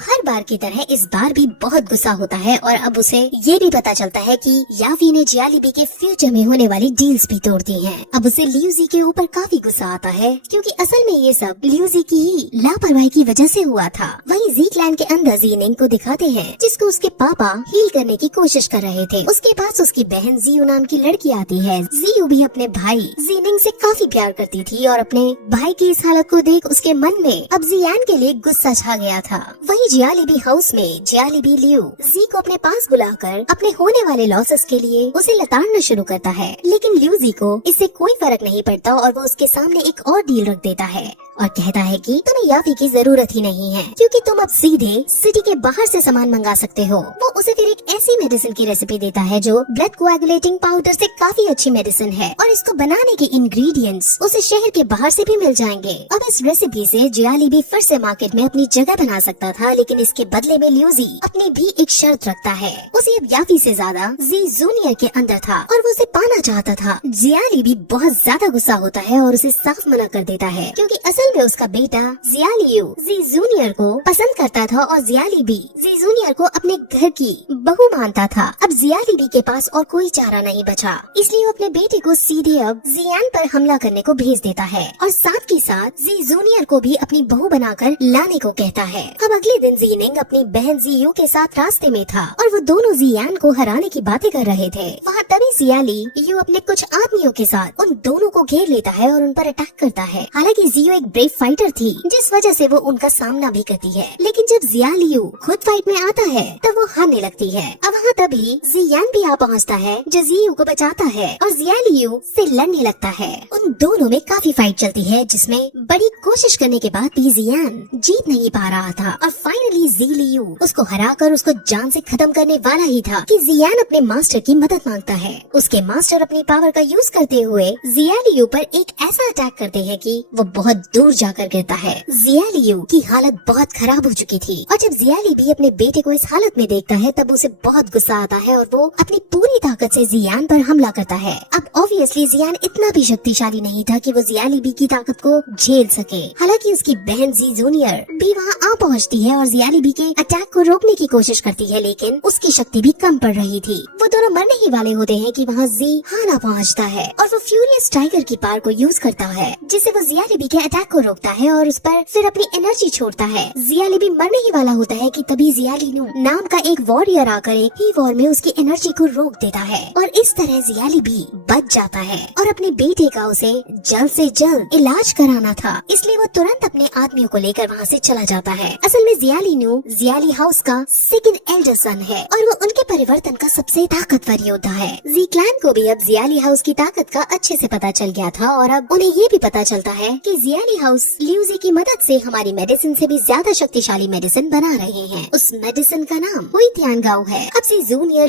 हर बार की तरह इस बार भी बहुत गुस्सा होता है और अब उसे ये भी पता चलता है कि याफी ने जियालीबी के फ्यूचर में होने वाली डील्स भी तोड़ दी हैं। अब उसे लियूजी के ऊपर काफी गुस्सा आता है क्योंकि असल में ये सब लियूजी की ही लापरवाही की वजह से हुआ था। वहीं जी क्लैन के अंदर जीनिंग को दिखाते हैं जिसको उसके पापा हील करने की कोशिश कर रहे थे। उसके पास उसकी बहन जियो नाम की लड़की आती है। जियो भी अपने भाई जीनिंग से काफी प्यार करती थी और अपने भाई की इस हालत को देख उसके मन में अब जियान के लिए गुस्सा छा गया था। वहीं जियालीबी हाउस में जियालीबी लियू जी को अपने पास बुलाकर अपने होने वाले लॉसेस के लिए उसे लताड़ना शुरू करता है, लेकिन लियू जी को इससे कोई फर्क नहीं पड़ता और वो उसके सामने एक और डील रख देता है और कहता है कि तुम्हें याफी की जरूरत ही नहीं है क्योंकि तुम अब सीधे सिटी के बाहर से सामान मंगा सकते हो। वो उसे फिर एक ऐसी मेडिसिन की रेसिपी देता है जो ब्लड कोएगुलेटिंग पाउडर से काफी अच्छी मेडिसिन है और इसको बनाने के इंग्रेडिएंट्स उसे शहर के बाहर से भी मिल जाएंगे। अब इस रेसिपी से जियालीबी फिर से मार्केट में अपनी जगह बना सकता था, लेकिन इसके बदले में लियूजी अपनी भी एक शर्त रखता है। उसे अब याफी से ज्यादा जी जूनियर के अंदर था और वो उसे पाना चाहता था। जियालीबी बहुत ज्यादा गुस्सा होता है और उसे साफ मना कर देता है क्योंकि असल में उसका बेटा जियालियू जी जूनियर को पसंद करता था और जियालीबी जी जूनियर को अपने घर की बहू मानता था। अब जियालीबी के पास और कोई चारा नहीं बचा, इसलिए वो अपने बेटे को सीधे अब जियान पर हमला करने को भेज देता है और साथ ही साथ जी जूनियर को भी अपनी बहू बनाकर लाने को कहता है। अब अगले दिन जीनिंग अपनी बहन जियो के साथ रास्ते में था और वो दोनों जियान को हराने की बातें कर रहे थे। वहाँ तभी जियाली यू अपने कुछ आदमियों के साथ उन दोनों को घेर लेता है और उन पर अटैक करता है। हालांकि जियो एक ब्रेव फाइटर थी जिस वजह से वो उनका सामना भी करती है, लेकिन जब जियालियू खुद फाइट में आता है तब वो हारने लगती है। अब वहाँ तभी जियान भी आ पहुँचता है जो जियो को बचाता है और जियालियू से लड़ने लगता है। उन दोनों में काफी फाइट चलती है जिसमें बड़ी कोशिश करने के बाद भी जियान जीत नहीं पा रहा था और फाइनली जियालियू उसको हराकर उसको जान से खत्म करने वाला ही था कि जियान अपने मास्टर की मदद मांगता है। उसके मास्टर अपनी पावर का यूज करते हुए जियालियू पर एक ऐसा अटैक करते हैं कि वो बहुत दूर जाकर गिरता है। जियालियू की हालत बहुत खराब हो चुकी थी और जब जियाली भी अपने बेटे को इस हालत में देखता है तब उसे बहुत गुस्सा आता है और वो अपनी पूरी ताकत से जियान पर हमला करता है। अब ऑब्वियसली जियान इतना भी शक्तिशाली नहीं था कि वो जियालीबी की ताकत को झेल सके। हालांकि उसकी बहन जी जूनियर भी वहाँ आ पहुँचती है और जियालीबी के अटैक को रोकने की कोशिश करती है, लेकिन उसकी शक्ति भी कम पड़ रही थी। वो दोनों मरने ही वाले होते हैं कि वहाँ जी हाना पहुँचता है और वो फ्यूरियस टाइगर की पावर को यूज करता है जिससे वो जियालीबी के अटैक को रोकता है और उस पर फिर अपनी एनर्जी छोड़ता है। जियालीबी मरने ही वाला होता है कि तभी जियालीनू नाम का एक वॉरियर आकर एक ही वॉर में उसकी एनर्जी को रोक देता है और इस तरह जियालीबी बच जाता है और अपने बेटे का उसे जल्द से जल्द इलाज कराना था, इसलिए वो तुरंत अपने आदमियों को लेकर वहाँ से चला जाता है। असल में जियालीनू जियाली हाउस का का सेकंड एल्डर सन है और वो उनके परिवर्तन का सबसे ताकतवर योद्धा है। जी क्लैन को भी अब जियाली हाउस की ताकत का अच्छे से पता चल गया था और अब उन्हें ये भी पता चलता है कि जियाली हाउस लियूजी की मदद से हमारी मेडिसिन से भी ज्यादा शक्तिशाली मेडिसिन बना रहे हैं। उस मेडिसिन का नाम हुई तियानगाओ है। अब जी जूनियर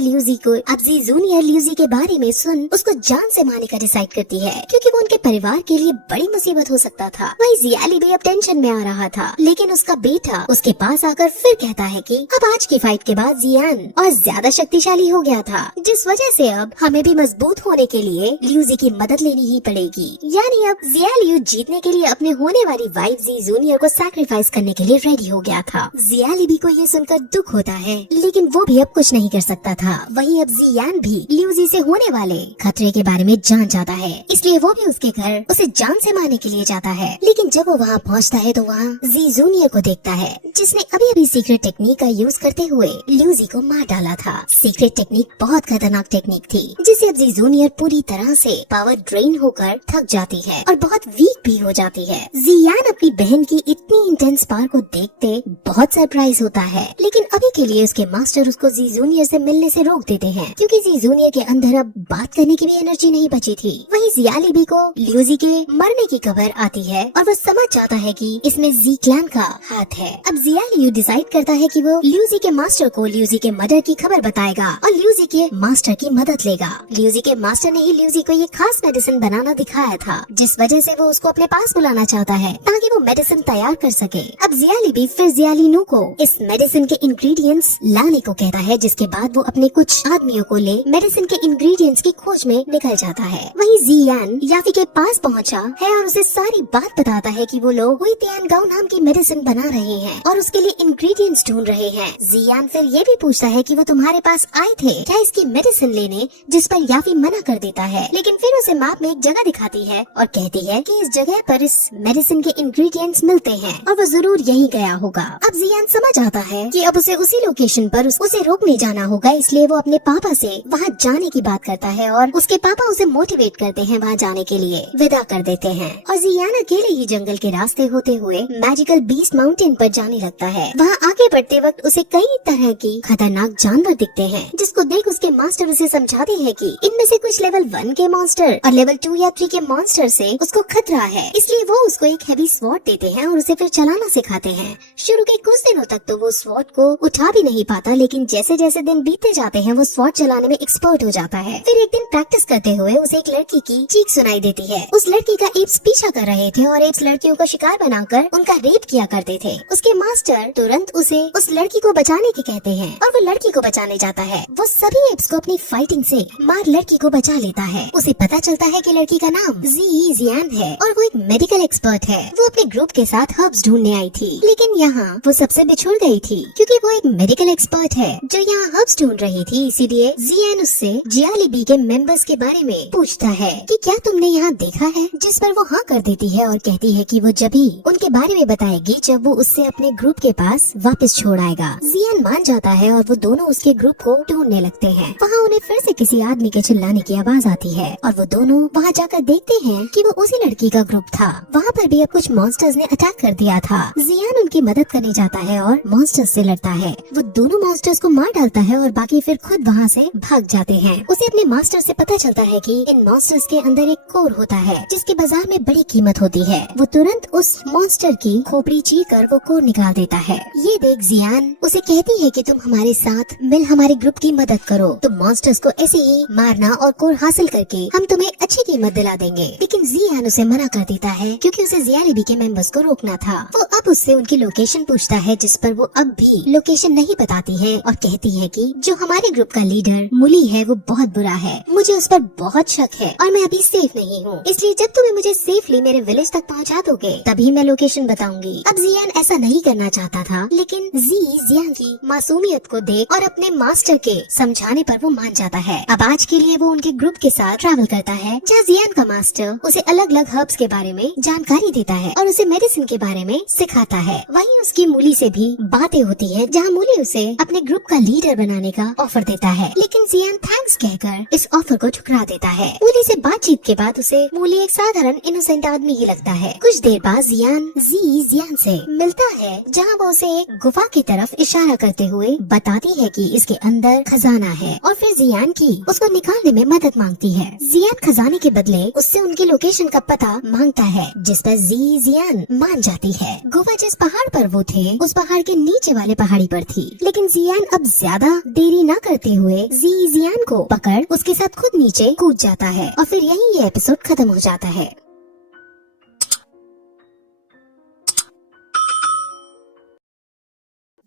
लियूजी के बारे में सुन उसको जान से मारने का डिसाइड करती है क्योंकि वो उनके परिवार के लिए बड़ी मुसीबत हो सकता था। वही जियाली भी अब टेंशन में आ रहा था, लेकिन उसका बेटा उसके पास आकर फिर कहता है कि अब आज की फाइट के बाद जियान और ज्यादा शक्तिशाली हो गया था, जिस वजह से अब हमें भी मजबूत होने के लिए लियूजी की मदद लेनी ही पड़ेगी। यानी अब जियाली जीतने के लिए अपने होने वाली वाइफ जी जूनियर को सैक्रिफाइस करने के लिए रेडी हो गया था। जियाली को ये सुनकर दुख होता है, लेकिन वो भी अब कुछ नहीं कर सकता था। वहीं अब जियान भी लियूजी से होने वाले खतरे के बारे में जान जाता है, इसलिए वो भी उसके घर उसे जान से मारने के लिए जाता है। लेकिन जब वो वहाँ पहुँचता है तो वहाँ जी जूनियर को देखता है, जिसने अभी अभी सीक्रेट टेक्निक का यूज करते हुए लियूजी को मार डाला था। सीक्रेट टेक्निक बहुत खतरनाक टेक्निक थी, जिससे अब जी जूनियर पूरी तरह से पावर ड्रेन होकर थक जाती है और बहुत वीक भी हो जाती है। जियान अपनी बहन की इतनी इंटेंस पावर को देखते बहुत सरप्राइज होता है, लेकिन अभी के लिए उसके मास्टर उसको जी जूनियर से मिलने से रोक देते हैं क्योंकि जी जूनियर के अंदर अब बात करने की भी एनर्जी नहीं बची थी। वहीं जियाली को लियूजी के मरने की खबर आती है और वो समझ जाता है कि इसमें जी क्लैन का हाथ है। अब जियाली डिसाइड करता है कि वो लियूजी के मास्टर को लियूजी के मर्डर की खबर बताएगा और लियूजी के मास्टर की मदद लेगा। लियूजी के मास्टर ने ही लियूजी को ये खास मेडिसिन बनाना दिखाया था, जिस वजह से वो उसको अपने पास बुलाना चाहता है ताकि वो मेडिसिन तैयार कर सके। अब जियाली भी फिर जियाली नू को इस मेडिसिन के इंग्रेडिएंट्स लाने को कहता है, जिसके बाद वो अपने कुछ आदमियों को ले मेडिसिन के इंग्रेडिएंट्स की खोज में निकल जाता है। वहीं जियान याफी के पास पहुंचा है और उसे सारी बात बताता है कि वो लोग हुई तियानगाओ नाम की मेडिसिन बना रहे हैं और उसके लिए इंग्रेडिएंट्स ढूंढ रहे हैं। जियान फिर ये भी पूछता है कि वो तुम्हारे पास आए थे क्या इसकी मेडिसिन लेने, जिस पर याफी मना कर देता है, लेकिन फिर उसे मैप में एक जगह दिखाती है और कहती है कि इस जगह पर इस मेडिसिन के इंग्रेडिएंट्स मिलते हैं और वो जरूर यहीं गया होगा। अब जियान समझ आता है कि अब उसे उसी लोकेशन पर उसे रोकने जाना होगा, इसलिए वो अपने पापा से वहाँ जाने की बात करता है और उसके पापा उसे मोटिवेट करते हैं वहाँ जाने के लिए, विदा कर देते हैं और जियान अकेले ही जंगल के रास्ते होते हुए मैजिकल बीस्ट माउंटेन पर जाने लगता है। वहाँ आगे बढ़ते वक्त उसे कई तरह की खतरनाक जानवर दिखते हैं, जिसको देख उसके मास्टर उसे समझाते हैं कि इनमें से कुछ लेवल 1 के मॉन्स्टर और लेवल 2 या 3 के मॉन्स्टर से उसको खतरा है, इसलिए वो उसको एक हैवी स्वॉर्ड देते हैं और उसे फिर चलाना सिखाते हैं। शुरू के कुछ दिनों तक तो वो स्वॉर्ड को उठा भी नहीं पाता, लेकिन जैसे जैसे दिन बीतते जाते हैं वो स्वॉर्ड चलाने में एक्सपर्ट हो जाता है। फिर एक दिन प्रैक्टिस करते हुए उसे एक लड़की की चीख सुनाई देती है। उस लड़की का एप्स पीछा कर रहे थे और एप्स लड़कियों का शिकार बनाकर उनका रेप किया करते थे। उसके मास्टर तुरंत उसे उस लड़की को बचाने के कहते हैं और वो लड़की को बचाने जाता है। वो सभी एप्स को अपनी फाइटिंग से मार लड़की को बचा लेता है। उसे पता चलता है कि लड़की का नाम जियान है और वो एक मेडिकल एक्सपर्ट है। वो अपने ग्रुप के साथ हर्ब्स ढूंढने आई थी, लेकिन यहाँ वो सबसे बिछुड़ गई थी क्योंकि वो एक मेडिकल एक्सपर्ट है जो यहाँ हर्ब्स ढूंढ रही थी। इसीलिए जियान उससे जियाली के मेंबर्स के बारे में पूछता है कि क्या तुमने यहाँ देखा है, जिस पर वो हाँ कर देती है और कहती है कि वो जब ही उनके बारे में बताएगी जब वो उससे अपने ग्रुप के पास वापस छोड़ आएगा। जियान मान जाता है और वो दोनों उसके ग्रुप को ढूंढने लगते हैं। वहाँ उन्हें फिर से किसी आदमी के चिल्लाने की आवाज आती है और वो दोनों वहाँ जाकर देखते हैं कि वो उसी लड़की का ग्रुप था। वहाँ पर भी अब कुछ मॉन्स्टर्स ने अटैक कर दिया था। जियान उनकी मदद करने जाता है और मॉन्स्टर्स से लड़ता है। वो दोनों मॉन्स्टर्स को मार डालता है और बाकी फिर खुद वहाँ से भाग जाते हैं। उसे अपने मास्टर से पता चलता है कि इन मॉन्स्टर्स के अंदर एक कोर होता है जिसके बाजार में बड़ी कीमत होती है। वो तुरंत उस मॉन्स्टर की खोपड़ी चीर कर वो कोर निकाल देता है। ये देख जियान उसे कहती है कि तुम हमारे साथ मिल हमारे ग्रुप की मदद करो। तुम मॉन्स्टर्स को ऐसे ही मारना और कोर हासिल करके हम तुम्हें अच्छी कीमत दिला देंगे। लेकिन जियान उसे मना कर देता है क्योंकि उसे जियाली के मेंबर्स को रोकना था। वो अब उससे उनकी लोकेशन पूछता है, जिस पर वो अब भी लोकेशन नहीं बताती है और कहती है कि जो हमारे ग्रुप का लीडर मुली है वो बहुत बुरा है, मुझे उस पर बहुत शक है और मैं अभी सेफ नहीं हूँ, इसलिए जब तुम्हें मुझे सेफली मेरे विलेज तक पहुँचा दोगे तभी मैं लोकेशन बताऊंगी। अब जियान ऐसा नहीं करना चाहता था, लेकिन जियान की मासूमियत को देख और अपने मास्टर के समझाने पर वो मान जाता है। अब आज के लिए वो उनके ग्रुप के साथ ट्रैवल करता है, जहाँ जियान का मास्टर उसे अलग अलग हर्ब्स के बारे में जानकारी देता है और उसे मेडिसिन के बारे में सिखाता है। वहीं उसकी मूली से भी बातें होती है, जहाँ मूली उसे अपने ग्रुप का लीडर बनाने का ऑफर देता है, लेकिन जियान थैंक्स कहकर इस ऑफर को ठुकरा देता है। मूली से बातचीत के बाद उसे मूली एक साधारण इनोसेंट आदमी ही लगता है। कुछ देर बाद जियान से मिलता है, जहाँ वो उसे एक गुफा की तरफ इशारा करते हुए बताती है कि इसके अंदर खजाना है और फिर जियान की उसको निकालने में मदद मांगती है। जियान खजाने के बदले उससे उनकी लोकेशन का पता मांगता है, जिस पर जियान मान जाती है। गुफा जिस पहाड़ पर वो थे उस पहाड़ के नीचे वाले पहाड़ी पर थी, लेकिन जियान अब ज्यादा देरी न करते हुए जियान को पकड़ उसके साथ खुद नीचे कूद जाता है और फिर यही ये एपिसोड खत्म हो जाता है।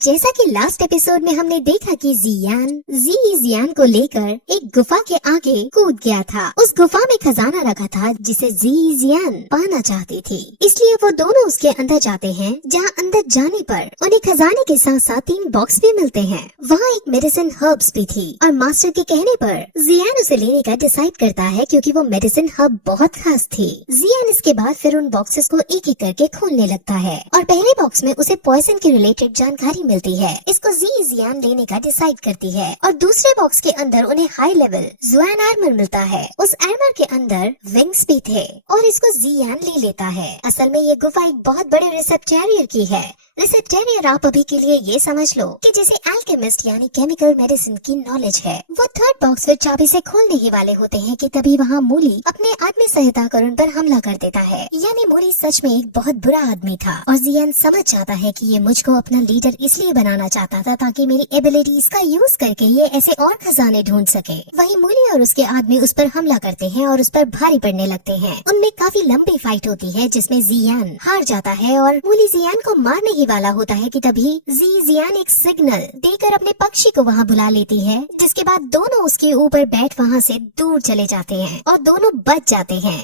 जैसा कि लास्ट एपिसोड में हमने देखा कि जियान को लेकर एक गुफा के आगे कूद गया था। उस गुफा में खजाना रखा था जिसे जियान पाना चाहती थी, इसलिए वो दोनों उसके अंदर जाते हैं, जहां अंदर जाने पर उन्हें खजाने के साथ साथ 3 बॉक्स भी मिलते हैं। वहाँ एक मेडिसिन हर्ब्स भी थी और मास्टर के कहने पर जियान उसे लेने का डिसाइड करता है, क्योंकि वो मेडिसिन हर्ब बहुत खास थी। जियान इसके बाद फिर उन बॉक्सेस को एक एक करके खोलने लगता है और पहले बॉक्स में उसे पॉइजन के रिलेटेड जानकारी मिलती है। इसको जियान लेने का डिसाइड करती है और दूसरे बॉक्स के अंदर उन्हें हाई लेवल ज़ुआन आर्मर मिलता है। उस आर्मर के अंदर विंग्स भी थे और इसको जियान ले लेता है। असल में ये गुफा एक बहुत बड़े रिसेप्टेरियर की है। रिसेप्टेरियर आप अभी के लिए ये समझ लो कि जैसे अल्केमिस्ट यानी केमिकल मेडिसिन की नॉलेज है। वो थर्ड बॉक्स फिर चाबी से खोलने ही वाले होते हैं कि तभी वहाँ मूली अपने आदमी सहायता कर उन पर हमला कर देता है। यानी मूली सच में एक बहुत बुरा आदमी था और जियान समझ जाता है कि ये मुझको अपना लीडर इसलिए बनाना चाहता था ताकि मेरी एबिलिटीज का यूज करके ये ऐसे और खजाने ढूंढ सके। वही मूली और उसके आदमी उस पर हमला करते हैं और उस पर भारी पड़ने लगते हैं। उनमें काफी लंबी फाइट होती है जिसमें जियान हार जाता है और मूली जियान को मारने ही वाला होता है कि तभी जियान एक सिग्नल देकर अपने पक्षी को वहाँ बुला लेती है, जिसके बाद दोनों उसके ऊपर बैठ वहाँ से दूर चले जाते हैं और दोनों बच जाते हैं।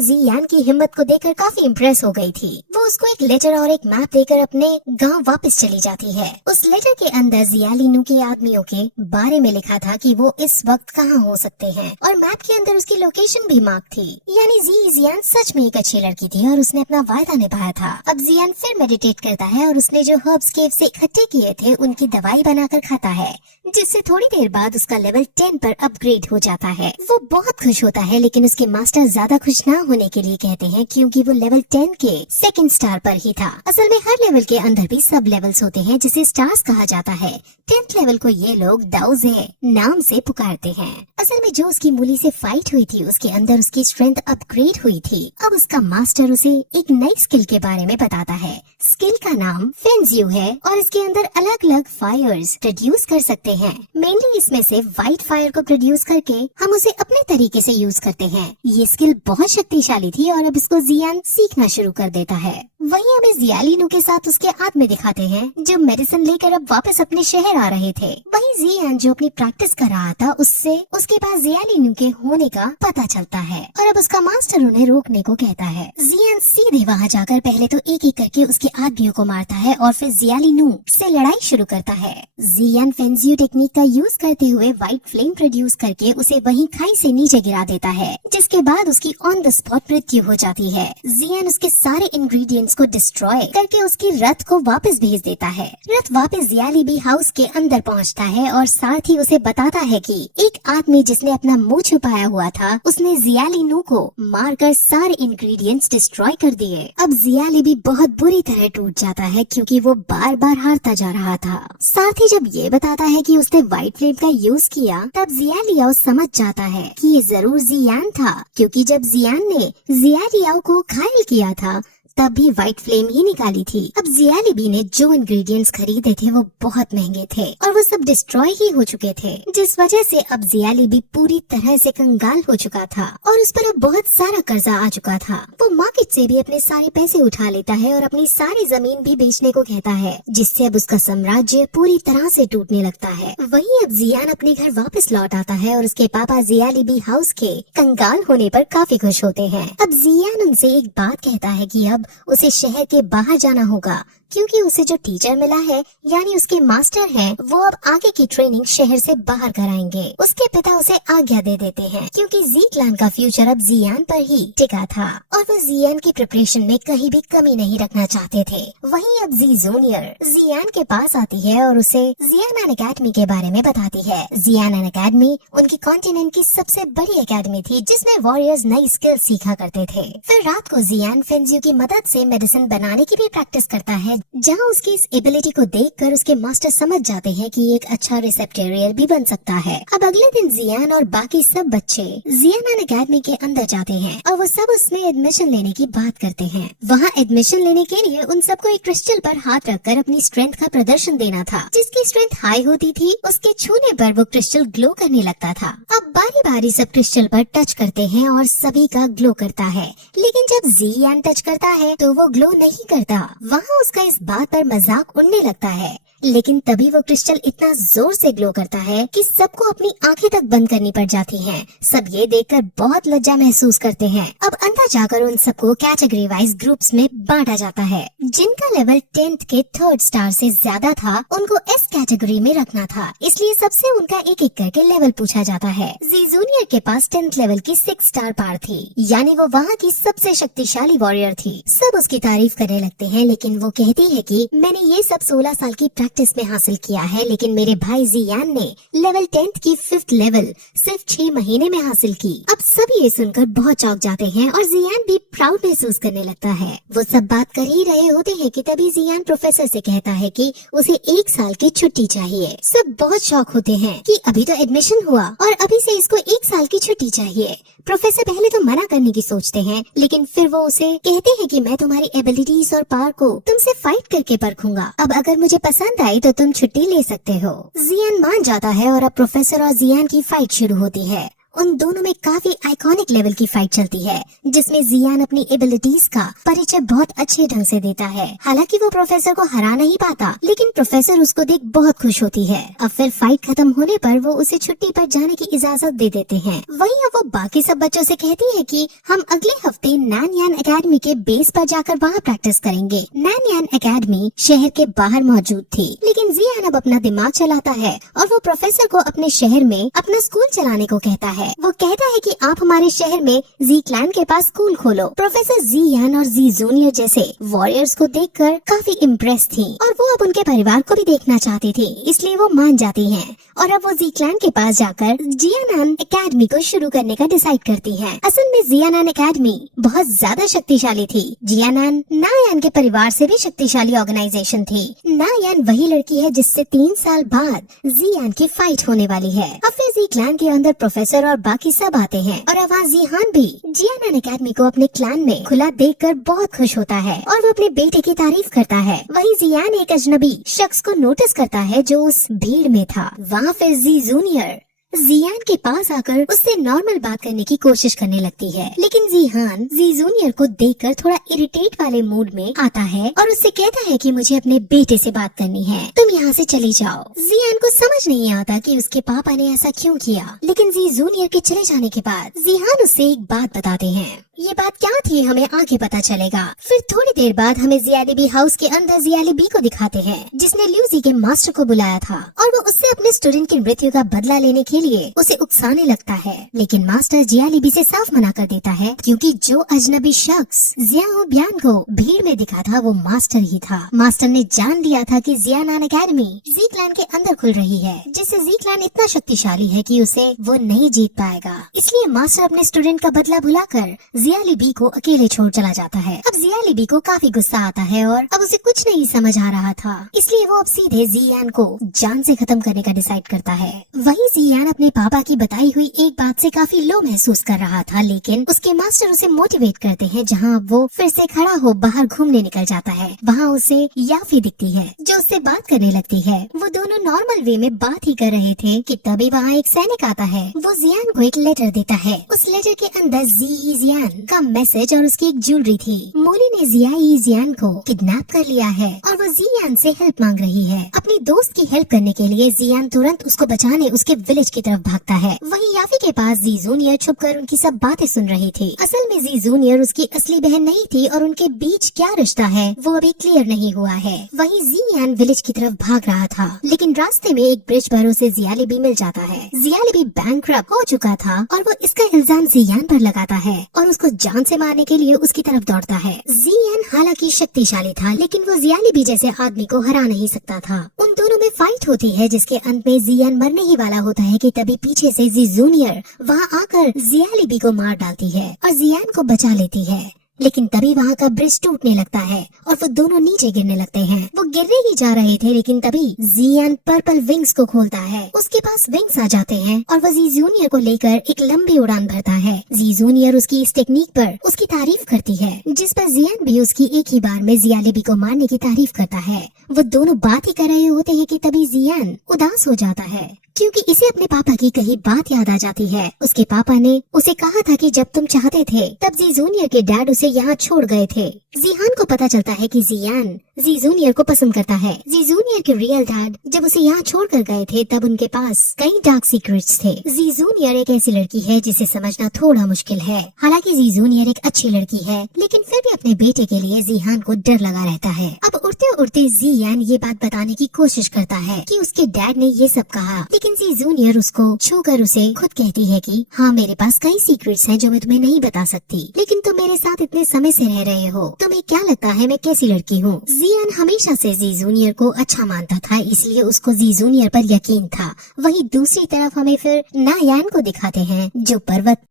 जियान की हिम्मत को देखकर काफी इम्प्रेस हो गई थी। वो उसको एक लेटर और एक मैप देकर अपने गाँव वापस चली जाती है। उस लेटर के अंदर जियालिनू के आदमियों के बारे में लिखा था कि वो इस वक्त कहाँ हो सकते हैं और मैप के अंदर उसकी लोकेशन भी मार्क थी। यानी जियान सच में एक अच्छी लड़की थी और उसने अपना वायदा निभाया था। अब जियान फिर मेडिटेट करता है और उसने जो हर्ब्स केव से इकट्ठे किए थे उनकी दवाई बनाकर खाता है, जिससे थोड़ी देर बाद उसका लेवल 10 पर अपग्रेड हो जाता है। वो बहुत खुश होता है, लेकिन उसके मास्टर ज्यादा खुश ना होने के लिए कहते हैं, क्योंकि वो लेवल 10 के 2nd स्टार पर ही था। असल में हर लेवल के अंदर भी सब लेवल्स होते हैं जिसे स्टार्स कहा जाता है। 10th लेवल को ये लोग दाउजे नाम से पुकारते हैं। असल में जो उसकी मूली से फाइट हुई थी उसके अंदर उसकी स्ट्रेंथ अपग्रेड हुई थी। अब उसका मास्टर उसे एक नई स्किल के बारे में बताता है। स्किल का नाम फेंजियो है और इसके अंदर अलग अलग फायर्स प्रोड्यूस कर सकते हैं। मेनली इसमें से व्हाइट फायर को प्रोड्यूस करके हम उसे अपने तरीके से यूज करते हैं। ये स्किल बहुत शक्तिशाली थी और अब इसको जियान सीखना शुरू कर देता है। वहीं हमें जियालिनू के साथ उसके आदमी दिखाते हैं जो मेडिसिन लेकर अब वापस अपने शहर आ रहे थे। वहीं जियान जो अपनी प्रैक्टिस कर रहा था उससे उसके पास जियालिनू के होने का पता चलता है और अब उसका मास्टर उन्हें रोकने को कहता है। जियान सीधे वहाँ जाकर पहले तो एक एक करके उसके आदमियों को मारता है और फिर जियालिनू से लड़ाई शुरू करता है। जियान फेंजियो टेक्निक का यूज करते हुए व्हाइट फ्लेम प्रोड्यूस करके उसे वहीं खाई से नीचे गिरा देता है, जिसके बाद उसकी ऑन द स्पॉट मृत्यु हो जाती है। जियान उसके सारे इंग्रेडिएंट्स को डिस्ट्रॉय करके उसकी रथ को वापस भेज देता है। रथ वापस जियालिबी हाउस के अंदर पहुंचता है और साथ ही उसे बताता है कि एक आदमी जिसने अपना मुंह छुपाया हुआ था उसने जियालिनू को मारकर सारे इंग्रेडिएंट्स डिस्ट्रॉय कर दिए। अब जियालिबी बहुत बुरी तरह टूट जाता है क्योंकि वो बार बार हारता जा रहा था। साथ ही जब ये बताता है कि उसने व्हाइट फ्लेम का यूज किया तब जियालियाओ समझ जाता है कि ये जरूर जियान था, क्योंकि जब जियान ने जियालियाओ को घायल किया था तब भी व्हाइट फ्लेम ही निकाली थी। अब जियालिबी ने जो इंग्रेडिएंट्स खरीदे थे वो बहुत महंगे थे और वो सब डिस्ट्रॉय ही हो चुके थे, जिस वजह से अब जियालिबी पूरी तरह से कंगाल हो चुका था और उस पर अब बहुत सारा कर्जा आ चुका था। वो मार्केट से भी अपने सारे पैसे उठा लेता है और अपनी सारी जमीन भी बेचने को कहता है, जिससे अब उसका साम्राज्य पूरी तरह से टूटने लगता है। वहीं अब जियान अपने घर वापस लौट आता है और उसके पापा जियालिबी हाउस के कंगाल होने पर काफी खुश होते हैं। अब जियान उनसे एक बात कहता है कि अब उसे शहर के बाहर जाना होगा, क्योंकि उसे जो टीचर मिला है यानी उसके मास्टर हैं, वो अब आगे की ट्रेनिंग शहर से बाहर कराएंगे। उसके पिता उसे आज्ञा दे देते हैं क्योंकि जी क्लान का फ्यूचर अब जियान पर ही टिका था और वो जियान की प्रिपरेशन में कहीं भी कमी नहीं रखना चाहते थे। वहीं अब जी जूनियर जियान के पास आती है और उसे जियान एकेडमी के बारे में बताती है। जियान एकेडमी उनकी कॉन्टिनेंट की सबसे बड़ी एकेडमी थी जिसमें वॉरियर्स नई स्किल सीखा करते थे। फिर रात को जियान फेंजियो की मदद से मेडिसिन बनाने की भी प्रैक्टिस करता है, जहाँ उसकी इस एबिलिटी को देखकर उसके मास्टर समझ जाते हैं कि ये एक अच्छा रिसेप्टेरियल भी बन सकता है। अब अगले दिन जियान और बाकी सब बच्चे जियान एकेडमी के अंदर जाते हैं और वो सब उसमें एडमिशन लेने की बात करते हैं। वहाँ एडमिशन लेने के लिए उन सबको एक क्रिस्टल पर हाथ रखकर अपनी स्ट्रेंथ का प्रदर्शन देना था। जिसकी स्ट्रेंथ हाई होती थी उसके छूने पर वो क्रिस्टल ग्लो करने लगता था। अब बारी बारी सब क्रिस्टल पर टच करते हैं और सभी का ग्लो करता है, लेकिन जब जियान टच करता है तो वो ग्लो नहीं करता। वहाँ उसका इस बात पर मजाक उड़ने लगता है, लेकिन तभी वो क्रिस्टल इतना जोर से ग्लो करता है कि सबको अपनी आंखें तक बंद करनी पड़ जाती हैं। सब ये देखकर बहुत लज्जा महसूस करते हैं। अब अंदर जाकर उन सबको कैटेगरी वाइज ग्रुप्स में बांटा जाता है। जिनका लेवल 10th के 3rd स्टार से ज्यादा था उनको एस कैटेगरी में रखना था, इसलिए सबसे उनका एक एक करके लेवल पूछा जाता है। जी जूनियर के पास 10th लेवल की 6 स्टार पार थी, यानी वो वहाँ की सबसे शक्तिशाली वॉरियर थी। सब उसकी तारीफ करने लगते हैं, लेकिन वो कहती है कि मैंने ये सब 16 साल की प्रैक्टिस में हासिल किया है, लेकिन मेरे भाई जियान ने लेवल 10th की 5th लेवल सिर्फ 6 महीने में हासिल की। अब सभी ये सुनकर बहुत चौंक जाते हैं और जियान भी प्राउड महसूस करने लगता है। वो सब बात कर ही रहे होते हैं कि तभी जियान प्रोफेसर से कहता है कि उसे 1 साल की छुट्टी चाहिए। सब बहुत शॉक होते हैं कि अभी तो एडमिशन हुआ और अभी से इसको 1 साल की छुट्टी चाहिए। प्रोफेसर पहले तो मना करने की सोचते हैं, लेकिन फिर वो उसे कहते हैं कि मैं तुम्हारी एबिलिटीज और पावर को तुमसे फाइट करके परखूंगा। अब अगर मुझे पसंद आई तो तुम छुट्टी ले सकते हो। जियान मान जाता है और अब प्रोफेसर और जियान की फाइट शुरू होती है। उन दोनों में काफी आइकॉनिक लेवल की फाइट चलती है, जिसमें जियान अपनी एबिलिटीज का परिचय बहुत अच्छे ढंग से देता है। हालांकि वो प्रोफेसर को हरा नहीं पाता, लेकिन प्रोफेसर उसको देख बहुत खुश होती है। अब फिर फाइट खत्म होने पर वो उसे छुट्टी पर जाने की इजाजत दे देते हैं। वहीं अब वो बाकी सब बच्चों से कहती है कि हम अगले हफ्ते नैनयान एकेडमी के बेस पर जाकर वहाँ प्रैक्टिस करेंगे। नैनयान एकेडमी शहर के बाहर मौजूद थी, लेकिन जियान अब अपना दिमाग चलाता है और वो प्रोफेसर को अपने शहर में अपना स्कूल चलाने को कहता है। वो कहता है कि आप हमारे शहर में जी क्लैन के पास स्कूल खोलो। प्रोफेसर जियान और जी जूनियर जैसे वॉरियर्स को देखकर काफी इम्प्रेस थी और वो अब उनके परिवार को भी देखना चाहती थी, इसलिए वो मान जाती हैं और अब वो जी क्लैन के पास जाकर जियानान एकेडमी को शुरू करने का डिसाइड करती हैं। असल में जियानान एकेडमी बहुत ज्यादा शक्तिशाली थी। जियानान नायान के परिवार से भी शक्तिशाली ऑर्गेनाइजेशन थी। नायान वही लड़की है जिससे 3 साल बाद जियान की फाइट होने वाली है। अब फिर जी क्लैन के अंदर प्रोफेसर और बाकी सब आते हैं और अब जियान भी जियानान एकेडमी को अपने क्लैन में खुला देखकर बहुत खुश होता है और वो अपने बेटे की तारीफ करता है। वहीं जियान एक अजनबी शख्स को नोटिस करता है जो उस भीड़ में था। वहाँ फिर जी जूनियर जियान के पास आकर उससे नॉर्मल बात करने की कोशिश करने लगती है, लेकिन जियान जी जूनियर को देखकर थोड़ा इरिटेट वाले मूड में आता है और उससे कहता है कि मुझे अपने बेटे से बात करनी है, तुम यहाँ से चली जाओ। जियान को समझ नहीं आता कि उसके पापा ने ऐसा क्यों किया, लेकिन जी जूनियर के चले जाने के बाद जियान उससे एक बात बताते हैं। ये बात क्या थी हमें आगे पता चलेगा। फिर थोड़ी देर बाद हमें जियालिबी हाउस के अंदर जियालिबी को दिखाते हैं, जिसने ल्यूजी के मास्टर को बुलाया था और वो उससे अपने स्टूडेंट की मृत्यु का बदला लेने के लिए उसे उकसाने लगता है, लेकिन मास्टर जियालिबी से साफ मना कर देता है क्योंकि जो अजनबी शख्स जियाओ ब्यान को भीड़ में दिखा था वो मास्टर ही था। मास्टर ने जान लिया था कि जियानान एकेडमी जी क्लैन के अंदर खुल रही है, जिससे जी क्लैन इतना शक्तिशाली है कि उसे वो नहीं जीत पाएगा। इसलिए मास्टर अपने स्टूडेंट का बदला भुलाकर जियालिबी को अकेले छोड़ चला जाता है। अब जियालिबी को काफी गुस्सा आता है और अब उसे कुछ नहीं समझ आ रहा था, इसलिए वो अब सीधे जियान को जान से खत्म करने का डिसाइड करता है। वहीं जियान अपने पापा की बताई हुई एक बात से काफी लो महसूस कर रहा था, लेकिन उसके मास्टर उसे मोटिवेट करते हैं, जहाँ वो फिर से खड़ा हो बाहर घूमने निकल जाता है। वहाँ उसे याफी दिखती है जो उससे बात करने लगती है। वो दोनों नॉर्मल वे में बात ही कर रहे थे कि तभी वहाँ एक सैनिक आता है। वो जियान को एक लेटर देता है। उस लेटर के अंदर जियान का मैसेज और उसकी एक ज्वेलरी थी। मोली ने जियान को किडनैप कर लिया है और वो जियान से हेल्प मांग रही है। अपनी दोस्त की हेल्प करने के लिए जियान तुरंत उसको बचाने उसके विलेज की तरफ भागता है। वहीं याफी के पास जी जूनियर छुपकर उनकी सब बातें सुन रही थी। असल में जी जूनियर उसकी असली बहन नहीं थी और उनके बीच क्या रिश्ता है वो अभी क्लियर नहीं हुआ है। वहीं जियान विलेज की तरफ भाग रहा था, लेकिन रास्ते में एक ब्रिज पर उसे जियालिबी मिल जाता है। जियालिबी बैंकरप्ट हो चुका था और वो इसका इल्जाम जियान पर लगाता है और उसको जान से मारने के लिए उसकी तरफ दौड़ता है। जियान हालांकि शक्तिशाली था, लेकिन वो जियालिबी जैसे आदमी को हरा नहीं सकता था। उन दोनों में फाइट होती है, जिसके अंत में जियान मरने ही वाला होता है कि तभी पीछे से जी जूनियर वहाँ आकर जियालिबी को मार डालती है और जियान को बचा लेती है। लेकिन तभी वहाँ का ब्रिज टूटने लगता है और वो दोनों नीचे गिरने लगते हैं। वो गिरने ही जा रहे थे, लेकिन तभी जियान पर्पल विंग्स को खोलता है। उसके पास विंग्स आ जाते हैं और वो जी जूनियर को लेकर एक लंबी उड़ान भरता है। जी जूनियर उसकी इस टेक्निक पर उसकी तारीफ करती है, जिस पर जियान भी उसकी एक ही बार में जियालिबी को मारने की तारीफ करता है। वो दोनों बात ही कर रहे होते हैं कि तभी जियान उदास हो जाता है, क्योंकि इसे अपने पापा की कही बात याद आ जाती है। उसके पापा ने उसे कहा था कि जब तुम चाहते थे तब जी जूनियर के डैड उसे यहाँ छोड़ गए थे। जिहान को पता चलता है कि जियान जी जूनियर को पसंद करता है। जी जूनियर के रियल डैड जब उसे यहाँ छोड़कर गए थे तब उनके पास कई डार्क सीक्रेट्स थे। जी जूनियर एक ऐसी लड़की है जिसे समझना थोड़ा मुश्किल है। हालांकि जी जूनियर एक अच्छी लड़की है, लेकिन फिर भी अपने बेटे के लिए जिहान को डर लगा रहता है। अब उड़ते उड़ते जियान ये बात बताने की कोशिश करता है कि उसके डैड ने ये सब कहा, लेकिन जी जूनियर उसको छूकर उसे खुद कहती है कि हाँ, मेरे पास कई सीक्रेट्स हैं जो मैं तुम्हें नहीं बता सकती, लेकिन तुम मेरे साथ इतने समय से रह रहे हो, तुम्हें क्या लगता है मैं कैसी लड़की हूँ। जियान हमेशा से जी जूनियर को अच्छा मानता था, इसलिए उसको जी जूनियर पर यकीन था। वहीं दूसरी तरफ हमें फिर नायान को दिखाते हैं जो पर्वत।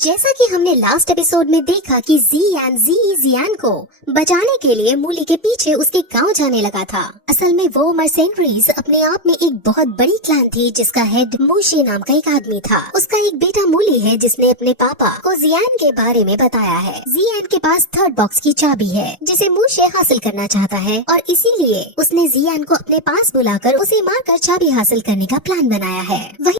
जैसा कि हमने लास्ट एपिसोड में देखा कि जियान को बचाने के लिए मूली के पीछे उसके गांव जाने लगा था। असल में वो मर्सेंट्रीज अपने आप में एक बहुत बड़ी क्लैन थी जिसका हेड मूशे नाम का एक आदमी था। उसका एक बेटा मूली है जिसने अपने पापा को जियान के बारे में बताया है। जियान के पास थर्ड बॉक्स की चाबी है जिसे मूशे हासिल करना चाहता है और इसीलिए उसने जियान को अपने पास बुलाकर उसे मारकर चाबी हासिल करने का प्लान बनाया है। वही